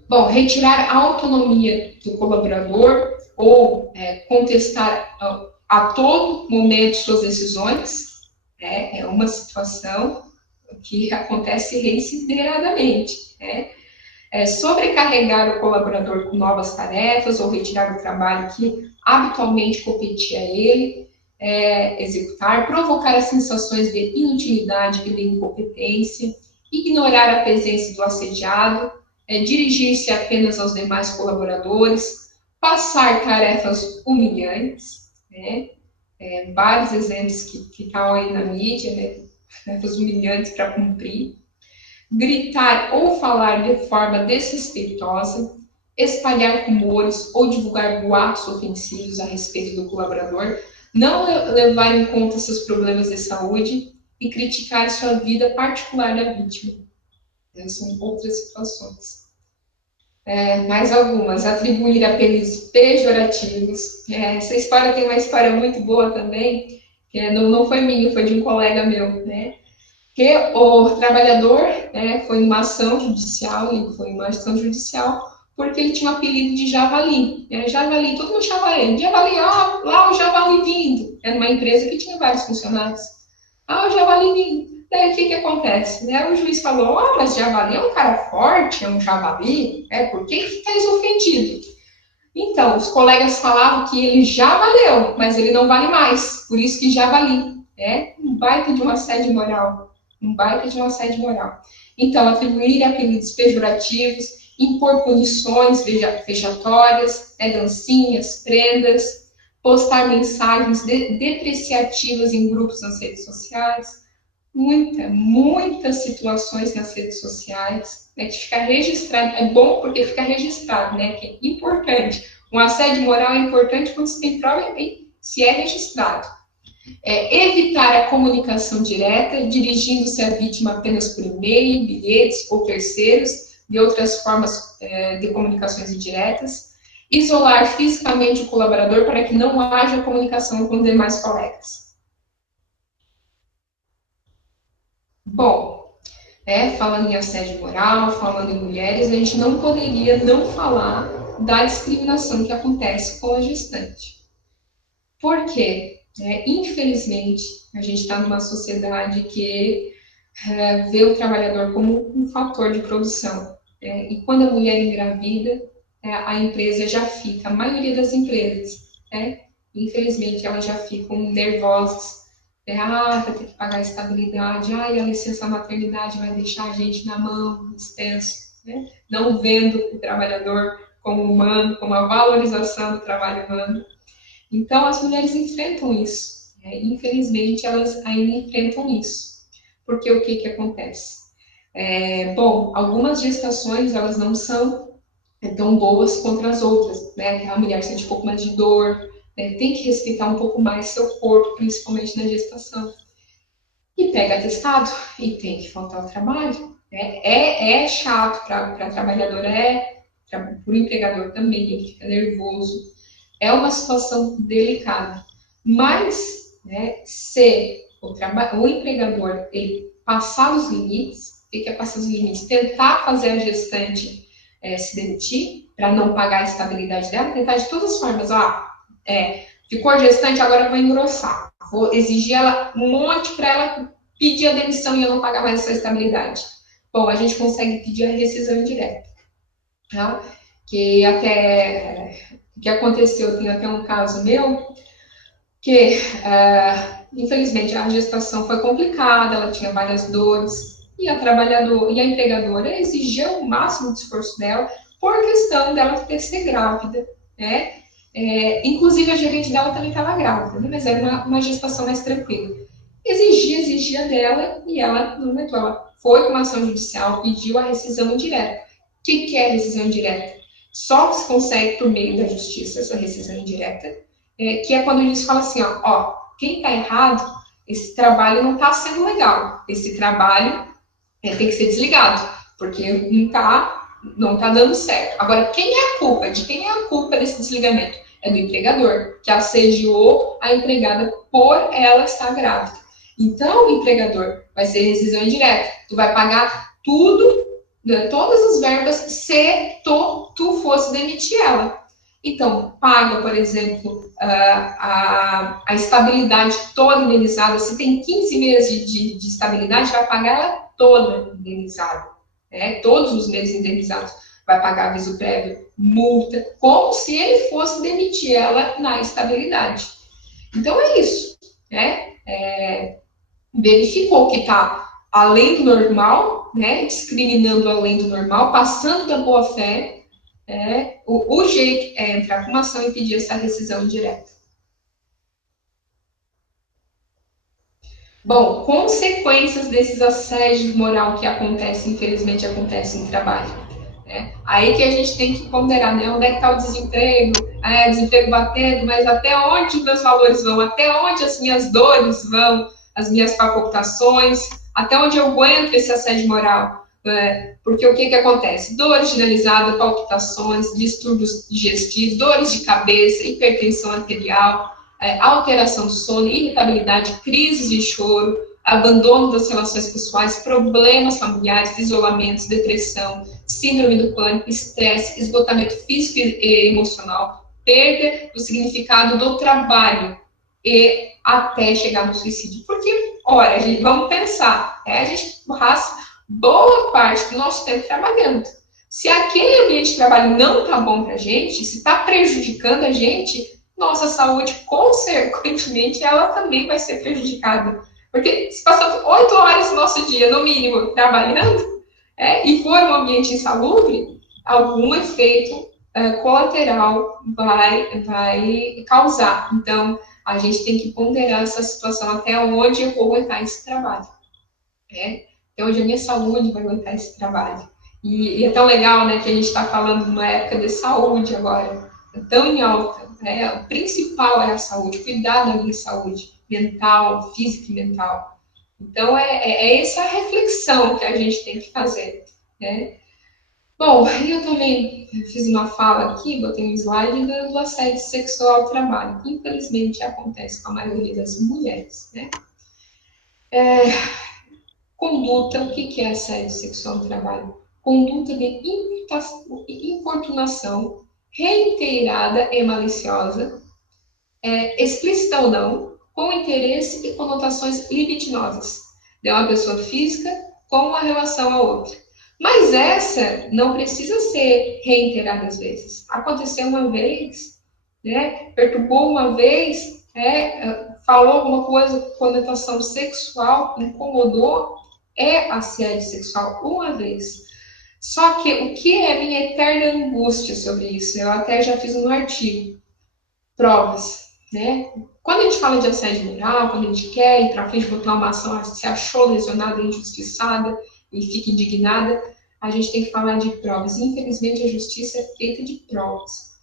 Bom, retirar a autonomia do colaborador ou contestar a todo momento suas decisões, é uma situação que acontece reiteradamente. Sobrecarregar o colaborador com novas tarefas ou retirar o trabalho que habitualmente competia a ele executar, provocar as sensações de inutilidade e de incompetência, ignorar a presença do assediado, dirigir-se apenas aos demais colaboradores, passar tarefas humilhantes, vários exemplos que estão aí na mídia, tarefas humilhantes para cumprir, gritar ou falar de forma desrespeitosa, espalhar rumores ou divulgar boatos ofensivos a respeito do colaborador, não levar em conta seus problemas de saúde e criticar sua vida particular da vítima. São outras situações. Mais algumas, atribuir apelidos pejorativos. Essa história tem uma história muito boa também, que não foi minha, foi de um colega meu, né? Que o trabalhador foi numa ação judicial, ele foi em uma ação judicial, porque ele tinha um apelido de Javali. Javali, todo mundo chamava ele. Javali, lá o Javali vindo. Era uma empresa que tinha vários funcionários. O Javali vindo. Daí o que acontece? O juiz falou, mas Javali é um cara forte, é um Javali, por que está ofendido? Então, os colegas falavam que ele já valeu, mas ele não vale mais, por isso que Javali. Um baita de uma assédio moral. Um baita de uma assédio moral. Então, atribuir apelidos pejorativos, impor punições vexatórias, dancinhas, prendas, postar mensagens depreciativas em grupos nas redes sociais, muitas situações nas redes sociais, que fica registrado, é bom porque fica registrado, que é importante. Um assédio moral é importante quando se tem prova e se é registrado. Evitar a comunicação direta, dirigindo-se à vítima apenas por e-mail, bilhetes ou terceiros, de outras formas de comunicações indiretas. Isolar fisicamente o colaborador para que não haja comunicação com os demais colegas. Bom, falando em assédio moral, falando em mulheres, a gente não poderia não falar da discriminação que acontece com a gestante. Por quê? Infelizmente, a gente está numa sociedade que vê o trabalhador como um fator de produção. E quando a mulher engravida, a empresa já fica, a maioria das empresas, infelizmente, elas já ficam nervosas. Vai ter que pagar a estabilidade, a licença maternidade vai deixar a gente na mão, extenso, não vendo o trabalhador como humano, como a valorização do trabalho humano. Então, as mulheres enfrentam isso. Infelizmente, elas ainda enfrentam isso. Porque o que acontece? Bom, algumas gestações, elas não são tão boas contra as outras, A mulher sente um pouco mais de dor, tem que respeitar um pouco mais seu corpo, principalmente na gestação. E pega atestado, e tem que faltar ao trabalho. É chato para a trabalhadora, para o empregador também, ele fica nervoso. É uma situação delicada. Mas, se o empregador ele passar os limites, o que é passar os limites? Tentar fazer a gestante se demitir, para não pagar a estabilidade dela, tentar de todas as formas, ficou gestante, agora eu vou engrossar. Vou exigir ela um monte para ela pedir a demissão e eu não pagar mais essa estabilidade. Bom, a gente consegue pedir a rescisão indireta. Tá? Que até que aconteceu, tem até um caso meu, que infelizmente a gestação foi complicada, ela tinha várias dores, e a empregadora exigia o máximo de esforço dela por questão dela ter ser grávida, inclusive a gerente dela também estava grávida, mas era uma gestação mais tranquila. Exigia dela, e ela não aguentou, ela foi com uma ação judicial, pediu a rescisão indireta. O que é a rescisão indireta? Só se consegue por meio da justiça essa rescisão indireta, que é quando eles falam assim, quem está errado, esse trabalho não está sendo legal, esse trabalho tem que ser desligado, porque não está dando certo. Agora, quem é a culpa? De quem é a culpa desse desligamento? É do empregador, que assediou a empregada por ela estar grávida. Então, o empregador vai ser rescisão indireta, tu vai pagar tudo, todas as verbas, se tu fosse demitir ela. Então, paga, por exemplo, a estabilidade toda indenizada. Se tem 15 meses de estabilidade, vai pagar ela toda indenizada. Todos os meses indenizados. Vai pagar aviso prévio, multa, como se ele fosse demitir ela na estabilidade. Então, é isso. Verificou que está além do normal, discriminando além do normal, passando da boa-fé, o jeito é entrar com uma ação e pedir essa rescisão indireta. Bom, consequências desses assédios moral que infelizmente acontecem no trabalho. Aí que a gente tem que ponderar, onde é que está o desemprego? Desemprego batendo, mas até onde os meus valores vão? Até onde as minhas dores vão? As minhas palpitações? Até onde eu aguento esse assédio moral? Porque o que acontece? Dor generalizada, palpitações, distúrbios digestivos, dores de cabeça, hipertensão arterial, alteração do sono, irritabilidade, crises de choro, abandono das relações pessoais, problemas familiares, isolamentos, depressão, síndrome do pânico, estresse, esgotamento físico e emocional, perda do significado do trabalho e até chegar no suicídio. Porque, olha, gente, vamos pensar, a gente passa boa parte do nosso tempo trabalhando. Se aquele ambiente de trabalho não está bom para a gente, se está prejudicando a gente, nossa saúde, consequentemente, ela também vai ser prejudicada. Porque se passamos 8 horas do nosso dia, no mínimo, trabalhando, e for um ambiente insalubre, algum efeito colateral vai causar. Então, a gente tem que ponderar essa situação até onde eu vou aguentar esse trabalho. Até onde a minha saúde vai aguentar esse trabalho. E é tão legal, né, que a gente está falando de uma época de saúde agora, tão em alta. O principal é a saúde, cuidar da minha saúde mental, física e mental. Então, essa reflexão que a gente tem que fazer, né? Bom, eu também fiz uma fala aqui, botei um slide do assédio sexual ao trabalho, que infelizmente acontece com a maioria das mulheres, né? Conduta, o que é assédio sexual no trabalho? Conduta de importunação reiterada e maliciosa, explícita ou não, com interesse e conotações libidinosas de uma pessoa física com uma relação a outra. Mas essa não precisa ser reiterada às vezes. Aconteceu uma vez, né? Perturbou uma vez, falou alguma coisa com conotação sexual, incomodou, é assédio sexual uma vez. Só que o que é a minha eterna angústia sobre isso? Eu até já fiz um artigo. Provas, né? Quando a gente fala de assédio moral, quando a gente quer ir para frente botar uma ação, se achou lesionada, injustiçada e fica indignada, a gente tem que falar de provas. Infelizmente, a justiça é feita de provas.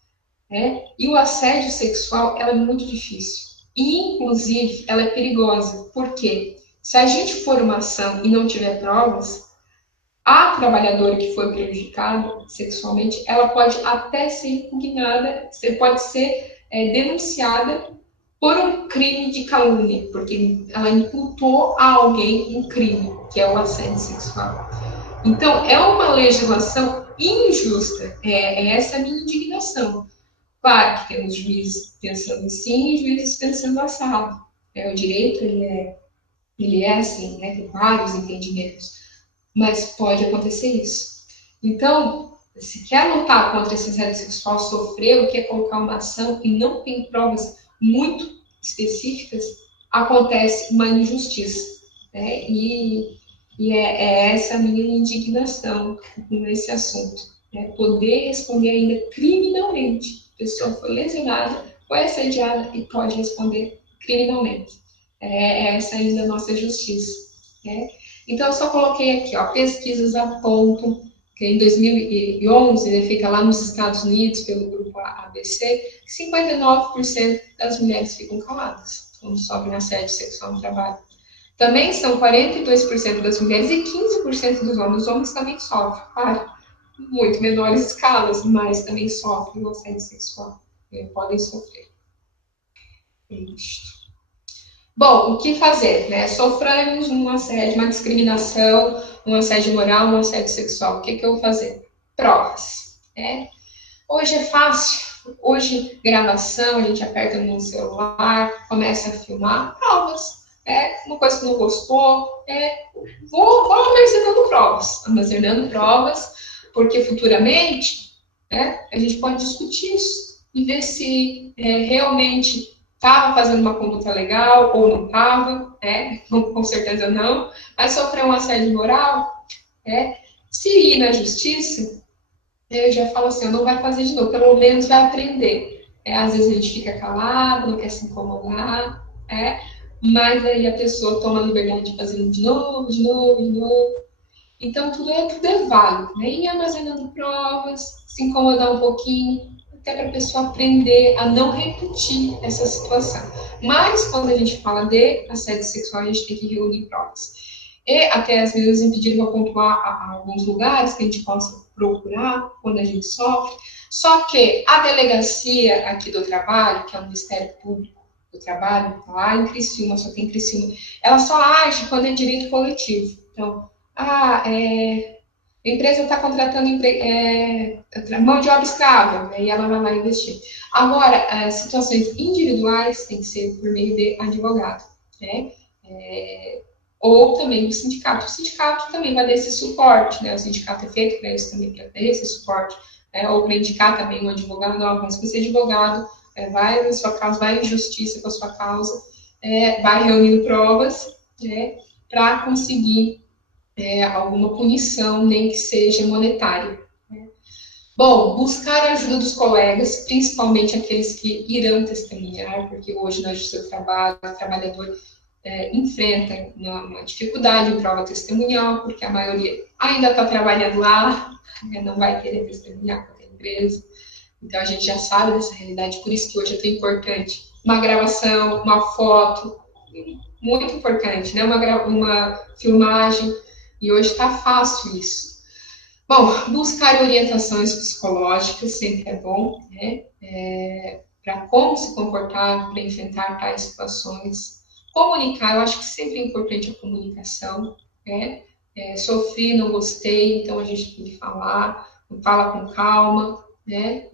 E o assédio sexual, ela é muito difícil. E, inclusive, ela é perigosa. Por quê? Se a gente for uma ação e não tiver provas, a trabalhadora que foi prejudicada sexualmente, ela pode até ser impugnada, pode ser denunciada por um crime de calúnia, porque ela imputou a alguém um crime, que é o assédio sexual. Então, é uma legislação injusta. Essa a minha indignação. Claro que temos juízes pensando sim e juízes pensando assado. O direito, ele é assim, né? Tem vários entendimentos. Mas pode acontecer isso. Então, se quer lutar contra esse assédio sexual, sofreu, quer colocar uma ação e não tem provas muito específicas, acontece uma injustiça. E é essa a minha indignação com esse assunto. Poder responder ainda criminalmente. A pessoa foi lesionada, foi assediada e pode responder criminalmente. Essa ainda a nossa justiça. Então, eu só coloquei aqui, pesquisas apontam que em 2011, feita lá nos Estados Unidos pelo grupo ABC, 59% das mulheres ficam caladas quando sofrem assédio sexual no trabalho. Também são 42% das mulheres e 15% dos homens. Os homens também sofrem, claro, muito menores escalas, mas também sofrem o assédio sexual. Podem sofrer. Isso. Bom, o que fazer? Sofremos um assédio, uma discriminação, um assédio moral, um assédio sexual. O que eu vou fazer? Provas. Hoje é fácil. Hoje, gravação, a gente aperta no celular, começa a filmar. Provas. Uma coisa que não gostou. Vou armazenando provas, porque futuramente a gente pode discutir isso e ver se realmente estava fazendo uma conduta legal ou não estava, com certeza não, mas sofreu um assédio moral, se ir na justiça, eu já falo assim, não vai fazer de novo, pelo menos vai aprender. Às vezes a gente fica calado, não quer se incomodar, mas aí a pessoa toma a liberdade de fazer de novo. Então, tudo é válido, Ir armazenando provas, se incomodar um pouquinho, até para a pessoa aprender a não repetir essa situação. Mas, quando a gente fala de assédio sexual, a gente tem que reunir provas. e até às vezes impedindo para pontuar alguns lugares que a gente possa procurar quando a gente sofre. Só que a delegacia aqui do trabalho, que é o Ministério Público do Trabalho, lá em Criciúma, só tem Criciúma, ela só age quando é direito coletivo. Então, a empresa está contratando mão de obra escrava, né, e ela vai lá investir. Agora, as situações individuais têm que ser por meio de advogado, né? Ou também do sindicato. O sindicato também vai dar esse suporte, né? O sindicato é feito para isso também, para dar esse suporte, né? Ou para indicar também um advogado, vamos ser advogado, vai na sua causa, vai em justiça com a sua causa, vai reunindo provas, né? Para conseguir alguma punição, nem que seja monetária. Né? Bom, buscar a ajuda dos colegas, principalmente aqueles que irão testemunhar, porque hoje na justiça do trabalho, o trabalhador enfrenta uma dificuldade em prova testemunhal, porque a maioria ainda está trabalhando lá, não vai querer testemunhar com a empresa. Então a gente já sabe dessa realidade, por isso que hoje é tão importante uma gravação, uma foto, muito importante, né? Uma filmagem, e hoje está fácil isso. Bom, buscar orientações psicológicas sempre é bom, né? Para como se comportar, para enfrentar tais situações. Comunicar, eu acho que sempre é importante a comunicação, né? Sofri, não gostei, então a gente tem que falar, fala com calma, né?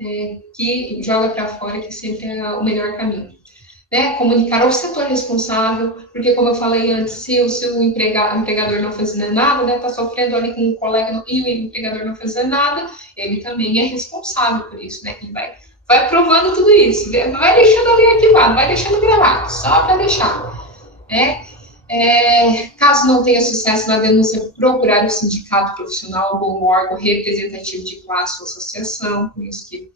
Que joga para fora, que sempre é o melhor caminho. Né, comunicar ao setor responsável, porque como eu falei antes, se o empregador não fazendo nada, né, está sofrendo ali com um colega e o empregador não fazendo nada, ele também é responsável por isso, né, e vai provando tudo isso, vai deixando ali arquivado, vai deixando gravado, só para deixar, né. Caso não tenha sucesso na denúncia, procurar o sindicato profissional ou um órgão representativo de classe ou associação, por isso que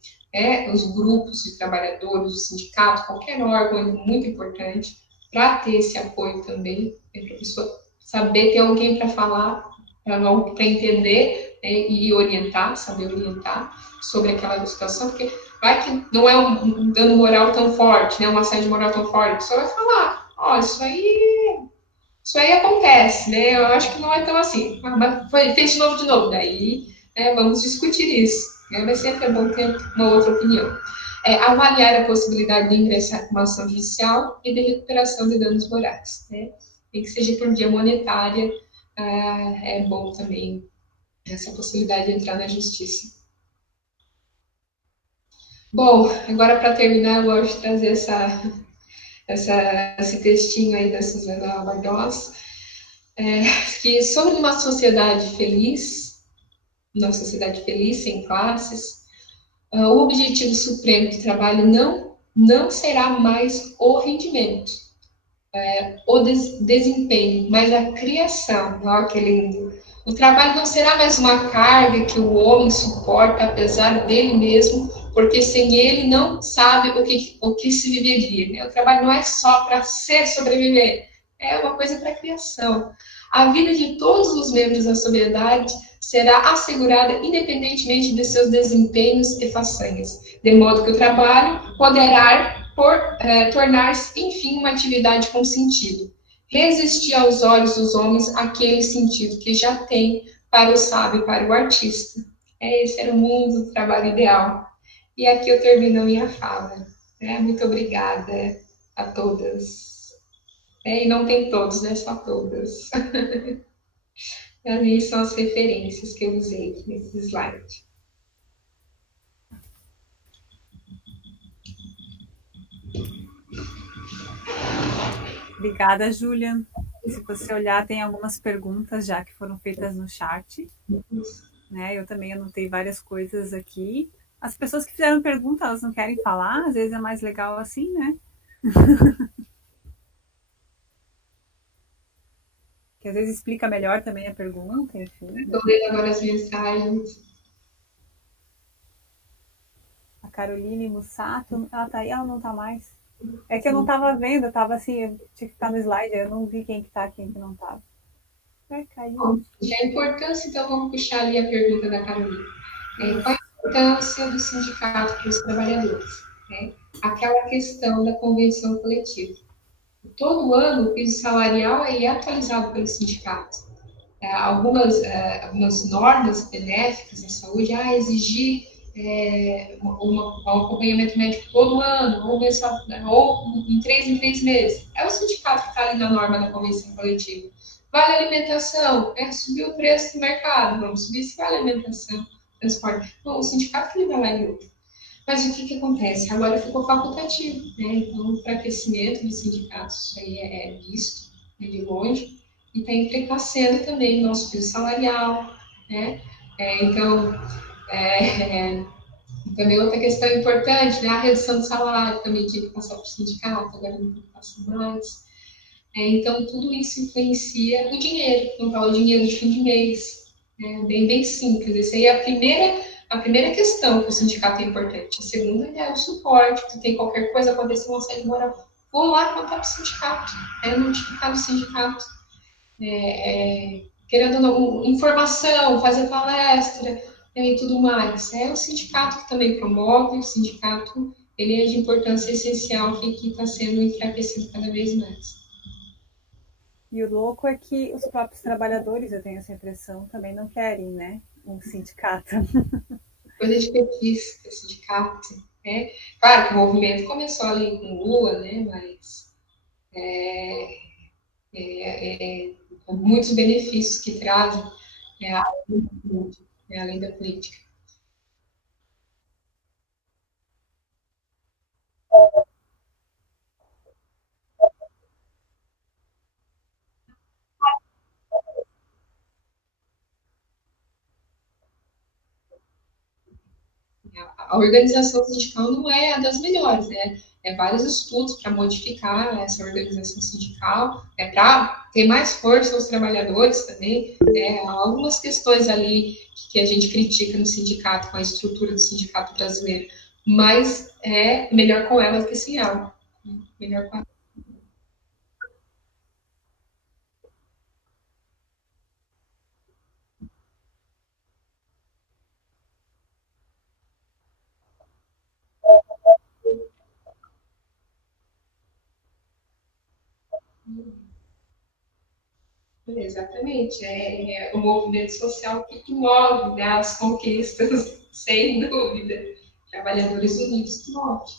os grupos de trabalhadores, o sindicato, qualquer órgão é muito importante para ter esse apoio também, para a pessoa saber ter alguém para falar, para entender, e orientar, saber orientar sobre aquela situação, porque vai que não é um dano moral tão forte, né, uma assédio moral tão forte, a pessoa vai falar, isso aí acontece, né? Eu acho que não é tão assim. Mas fez de novo. Daí, vamos discutir isso. Mas sempre é bom ter uma outra opinião. Avaliar a possibilidade de ingressar com uma ação judicial e de recuperação de danos morais. Né? Nem que seja por via monetária, é bom também essa possibilidade de entrar na justiça. Bom, agora para terminar, eu gosto de trazer esse textinho aí da Suzana Bardos, que sobre uma sociedade feliz, sem classes, o objetivo supremo do trabalho não será mais o rendimento, o desempenho, mas a criação. Olha que lindo. O trabalho não será mais uma carga que o homem suporta, apesar dele mesmo, porque sem ele não sabe o que se viveria. Né? O trabalho não é só para sobreviver, é uma coisa para a criação. A vida de todos os membros da sociedade será assegurada independentemente de seus desempenhos e façanhas, de modo que o trabalho poderá tornar-se, enfim, uma atividade com sentido. Resistir aos olhos dos homens aquele sentido que já tem para o sábio e para o artista. Esse era o mundo do trabalho ideal. E aqui eu termino a minha fala. Muito obrigada a todas. E não tem todos, né? Só todas. Ali são as referências que eu usei nesse slide. Obrigada, Júlia. Se você olhar, tem algumas perguntas já que foram feitas no chat. Né? Eu também anotei várias coisas aqui. As pessoas que fizeram pergunta, elas não querem falar, às vezes é mais legal assim, né? Que às vezes explica melhor também a pergunta, enfim. Estou lendo agora as mensagens. A Caroline Mussato, ela tá aí, ela não tá mais. É que eu não tava vendo, eu tava assim, eu tinha que ficar no slide, eu não vi quem que tá, quem que não tava. Caiu. Bom, já a importância, então vamos puxar ali a pergunta da Carolina. Qual a importância do sindicato para os trabalhadores? Aquela questão da convenção coletiva. Todo ano o piso salarial é atualizado pelo sindicato. algumas normas benéficas à saúde, exigir um acompanhamento médico todo ano, ou em 3 meses. É o sindicato que está ali na norma da convenção coletiva. Vale alimentação, subir o preço do mercado, vamos subir se vale alimentação, transporte. Bom, o sindicato que ele vai lá e luta. Mas o que acontece? Agora ficou facultativo, né? Então, o enfraquecimento dos sindicatos, isso aí é visto, né, de longe, e está enfraquecendo também o nosso piso salarial, né? Então, também outra questão importante, né? A redução do salário também tinha que passar para o sindicato, agora não passa mais. Então, tudo isso influencia o dinheiro, não fala o dinheiro de fim de mês. Bem simples. Essa aí é a primeira questão que o sindicato é importante. A segunda é o suporte. Tu tem qualquer coisa acontecer, uma saída moral, vou lá contar para o sindicato. Notificar o sindicato. Querendo ou não, informação, fazer palestra e tudo mais. É o sindicato que também promove, o sindicato ele é de importância essencial que está sendo enfraquecido cada vez mais. E o louco é que os próprios trabalhadores, eu tenho essa impressão, também não querem, né, um sindicato. Coisa de petista, sindicato, né? Claro que o movimento começou ali com Lula, né? Mas muitos benefícios que trazem, né, além da política. A organização sindical não é a das melhores, né? Vários estudos para modificar essa organização sindical, para ter mais força aos trabalhadores também. Algumas questões ali que a gente critica no sindicato, com a estrutura do sindicato brasileiro, mas é melhor com ela do que sem ela. Melhor com ela. Exatamente, é o movimento social que move, né, as conquistas, sem dúvida. Trabalhadores Unidos que move.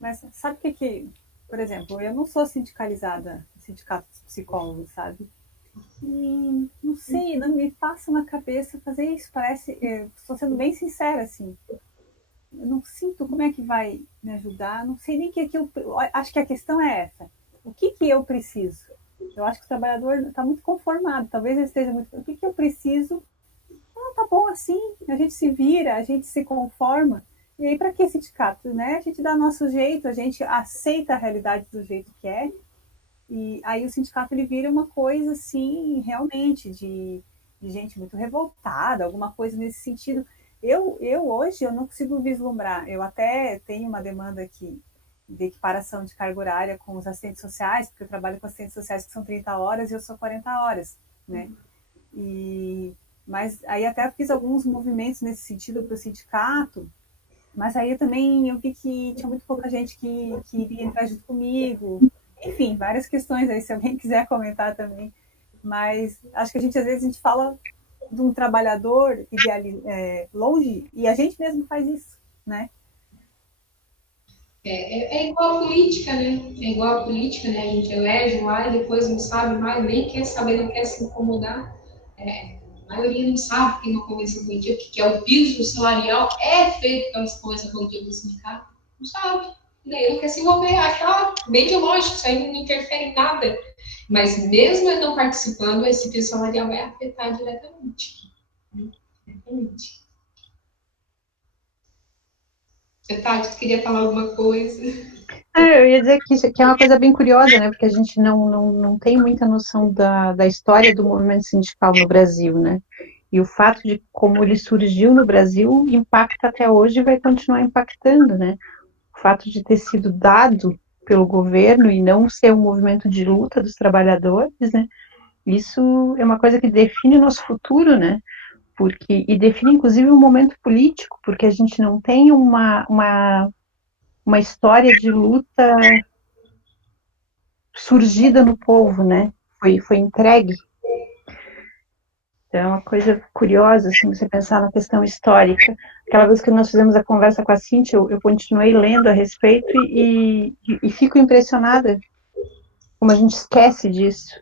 Mas sabe o por exemplo, eu não sou sindicalizada no sindicato dos psicólogos, sabe? E não sei, não me passa na cabeça fazer isso. Parece, estou sendo bem sincera, assim. Eu não sinto como é que vai me ajudar, não sei nem o que eu. Acho que a questão é essa. O que eu preciso? Eu acho que o trabalhador está muito conformado, talvez ele esteja muito. O que eu preciso? Tá bom assim, a gente se vira, a gente se conforma. E aí, para que sindicato? Né? A gente dá nosso jeito, a gente aceita a realidade do jeito que é. E aí o sindicato ele vira uma coisa assim, realmente, de gente muito revoltada, alguma coisa nesse sentido. Eu hoje eu não consigo vislumbrar. Eu até tenho uma demanda aqui de equiparação de carga horária com os assistentes sociais, porque eu trabalho com assistentes sociais que são 30 horas e eu sou 40 horas, né? Mas aí até fiz alguns movimentos nesse sentido para o sindicato, mas aí também eu vi que tinha muito pouca gente que iria entrar junto comigo. Enfim, várias questões aí, se alguém quiser comentar também. Mas acho que às vezes a gente fala de um trabalhador longe e a gente mesmo faz isso, né? É igual a política, né? É igual a política, né? A gente elege lá e depois não sabe mais, nem quer saber, não quer se incomodar. A maioria não sabe que na convenção coletiva, que é o piso salarial, é feito pelas convenções coletivas do sindicato. Não sabe. E daí não quer se envolver, acha bem de longe, isso aí não interfere em nada. Mas mesmo ele não participando, esse piso salarial vai afetar diretamente. Diretamente. Tati, tu queria falar alguma coisa? Eu ia dizer que isso aqui é uma coisa bem curiosa, né? Porque a gente não tem muita noção da história do movimento sindical no Brasil, né? E o fato de como ele surgiu no Brasil impacta até hoje e vai continuar impactando, né? O fato de ter sido dado pelo governo e não ser um movimento de luta dos trabalhadores, né? Isso é uma coisa que define o nosso futuro, né? E define inclusive o momento político, porque a gente não tem uma história de luta surgida no povo, né? Foi entregue. Então, é uma coisa curiosa, assim, você pensar na questão histórica. Aquela vez que nós fizemos a conversa com a Cíntia, eu continuei lendo a respeito e fico impressionada como a gente esquece disso.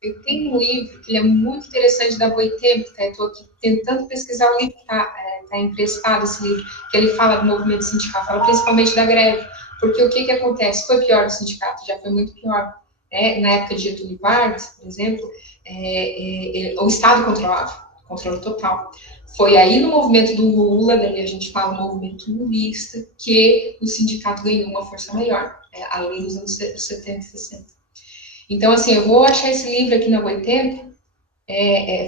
Eu tenho um livro que ele é muito interessante da Boitempo, tá? Eu estou aqui tentando pesquisar o livro que está emprestado, esse livro, que ele fala do movimento sindical, fala principalmente da greve, porque o que, que acontece? Foi pior o sindicato, já foi muito pior. Né? Na época de Getúlio Vargas, por exemplo, o Estado controlava, controle total. Foi aí no movimento do Lula, daí a gente fala movimento lulista, que o sindicato ganhou uma força maior, além dos anos 70 e 60. Então, assim, eu vou achar esse livro aqui na Boitempo,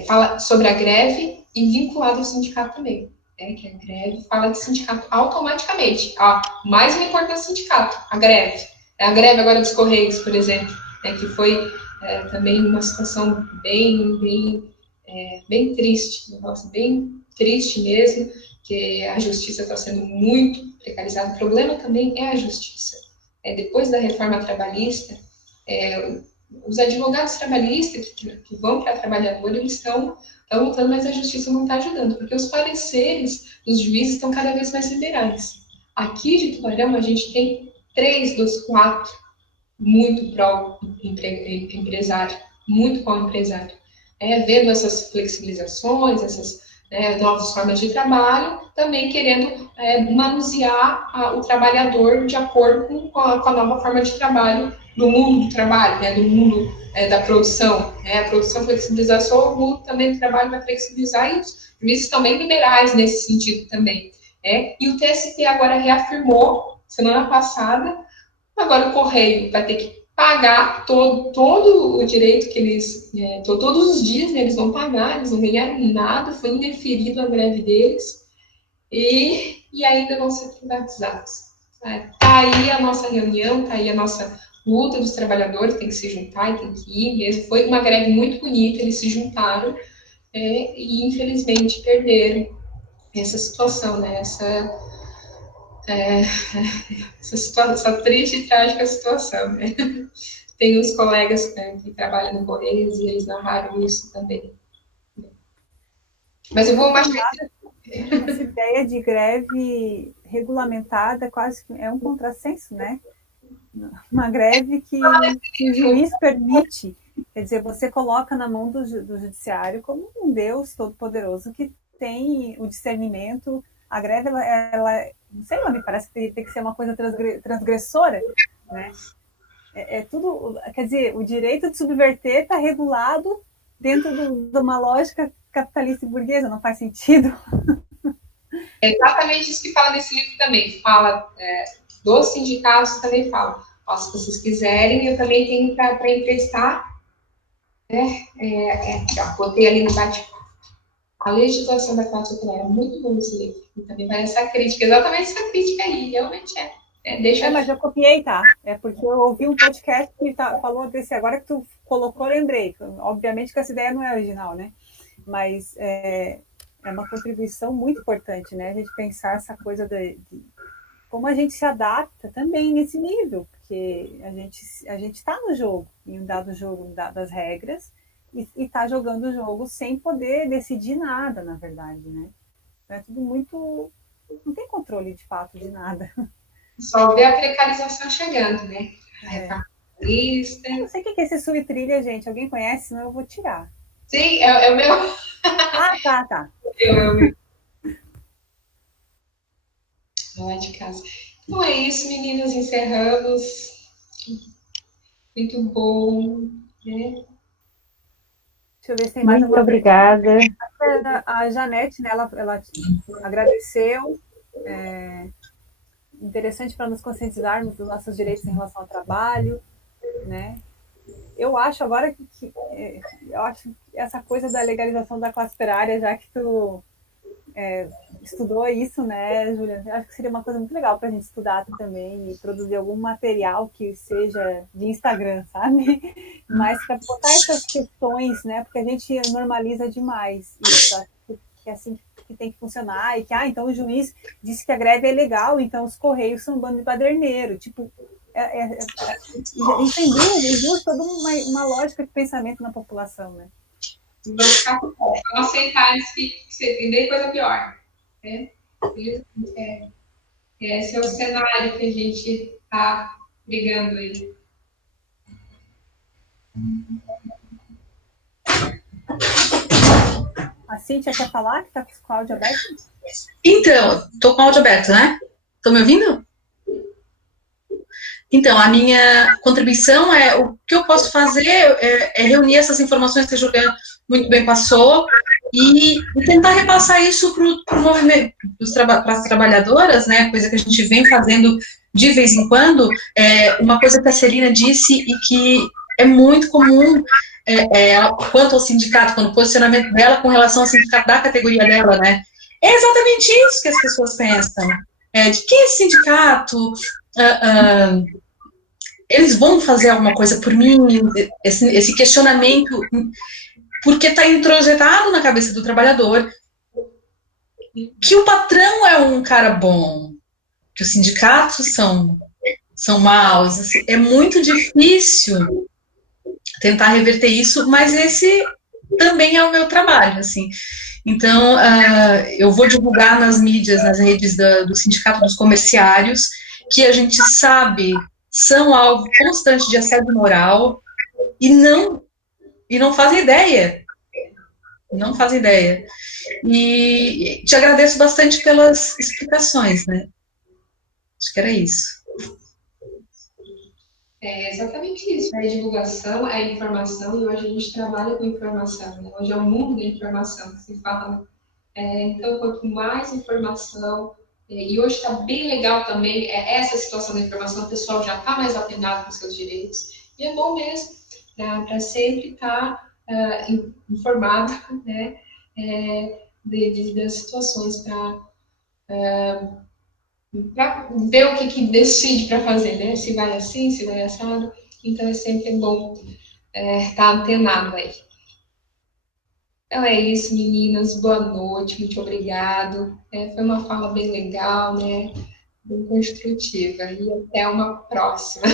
fala sobre a greve e vinculado ao sindicato também. Que a greve fala de sindicato automaticamente. Mais uma importância do sindicato, a greve. A greve agora dos Correios, por exemplo, que foi também uma situação bem triste, bem triste mesmo, que a justiça está sendo muito precarizada. O problema também é a justiça. Depois da reforma trabalhista, os advogados trabalhistas que vão para trabalhador, eles estão lutando, mas a justiça não está ajudando, porque os pareceres dos juízes estão cada vez mais liberais. Aqui de Tubarão, a gente tem 3 dos 4 muito pró-empresário, muito pró-empresário. Vendo essas flexibilizações, essas novas formas de trabalho, também querendo manusear o trabalhador de acordo com a nova forma de trabalho do mundo do trabalho, do mundo da produção. A produção flexibilizou, o mundo também do trabalho vai flexibilizar, e os juízes estão bem liberais nesse sentido também. E o TST agora reafirmou, semana passada, agora o Correio vai ter que pagar todo o direito que eles... todos os dias, né, eles vão pagar, eles não ganharam nada, foi indeferido a greve deles, e ainda vão ser privatizados. Está aí a nossa reunião, está aí a nossa luta dos trabalhadores, tem que se juntar e tem que ir mesmo. Foi uma greve muito bonita, eles se juntaram e infelizmente perderam essa situação, né? Essa triste e trágica situação, né? Tem uns colegas que trabalham no Correios e eles narraram isso também. Mas eu vou baixar. Essa ideia de greve regulamentada quase que é um contrassenso, né? Uma greve que o juiz permite, quer dizer, você coloca na mão do judiciário como um Deus todo-poderoso que tem o discernimento. A greve, ela não sei lá, me parece que tem que ser uma coisa transgressora, né? Tudo, quer dizer, o direito de subverter está regulado dentro de uma lógica capitalista e burguesa, não faz sentido. É exatamente isso que fala nesse livro também. Fala dos sindicatos, também fala. Se vocês quiserem, eu também tenho para emprestar. Já botei ali no bate-papo. A legislação da classe operária é muito bom esse livro. E também vai essa crítica, exatamente essa crítica aí, realmente mas eu copiei, tá? É porque eu ouvi um podcast que falou desse agora que tu colocou, lembrei. Obviamente que essa ideia não é original, né? Mas é uma contribuição muito importante, né? A gente pensar essa coisa de como a gente se adapta também nesse nível, porque a gente está no jogo, em um dado jogo das regras, e está jogando o jogo sem poder decidir nada, na verdade, né? Então é tudo muito... não tem controle, de fato, de nada. Só ver a precarização chegando, né? Eu não sei o que é esse subtrilha, gente. Alguém conhece? Senão eu vou tirar. Sim, é o meu... tá. É o meu. Lá de casa. Então é isso, meninas. Encerramos. Muito bom, né? Deixa eu ver se tem mais Muito obrigada. A Janete, né, ela agradeceu. Interessante para nos conscientizarmos dos nossos direitos em relação ao trabalho, né? Eu acho agora eu acho essa coisa da legalização da classe operária, já que tu estudou isso, né, Júlia? Eu acho que seria uma coisa muito legal para a gente estudar também e produzir algum material que seja de Instagram, sabe? Mas para botar essas questões, né? Porque a gente normaliza demais isso. Acho que é assim que que tem que funcionar, e que, então o juiz disse que a greve é legal, então os Correios são um bando de baderneiro. Tipo, isso induz toda uma lógica de pensamento na população, né? Vamos aceitar que nem coisa pior. Né? Esse é o cenário que a gente está brigando aí. A Cíntia quer falar, que está com o áudio aberto? Então, estou com o áudio aberto, né? Estão me ouvindo? Então, a minha contribuição o que eu posso fazer é reunir essas informações que a Juliana muito bem passou e tentar repassar isso para o movimento, para as trabalhadoras, né? Coisa que a gente vem fazendo de vez em quando. Uma coisa que a Celina disse e que é muito comum quanto ao sindicato, quando o posicionamento dela com relação ao sindicato da categoria dela, né? É exatamente isso que as pessoas pensam. De que esse sindicato... eles vão fazer alguma coisa por mim, esse questionamento, porque está introjetado na cabeça do trabalhador que o patrão é um cara bom, que os sindicatos são maus. Assim, é muito difícil tentar reverter isso, mas esse também é o meu trabalho, assim. Então, eu vou divulgar nas mídias, nas redes do Sindicato dos Comerciários, que a gente sabe são alvo constante de assédio moral e não fazem ideia. Não fazem ideia. E te agradeço bastante pelas explicações, né? Acho que era isso. É exatamente isso, a divulgação, a informação, e hoje a gente trabalha com informação, né? Hoje é o mundo da informação que se fala. Então, quanto mais informação, e hoje está bem legal também essa situação da informação, o pessoal já está mais atenado com seus direitos, e é bom mesmo, para sempre estar informado, né, das situações, para ver o que decide para fazer, né, se vai assim, se vai assado, então é sempre bom estar antenado aí. Então é isso, meninas. Boa noite, muito obrigado. Foi uma fala bem legal, né? Bem construtiva. E até uma próxima.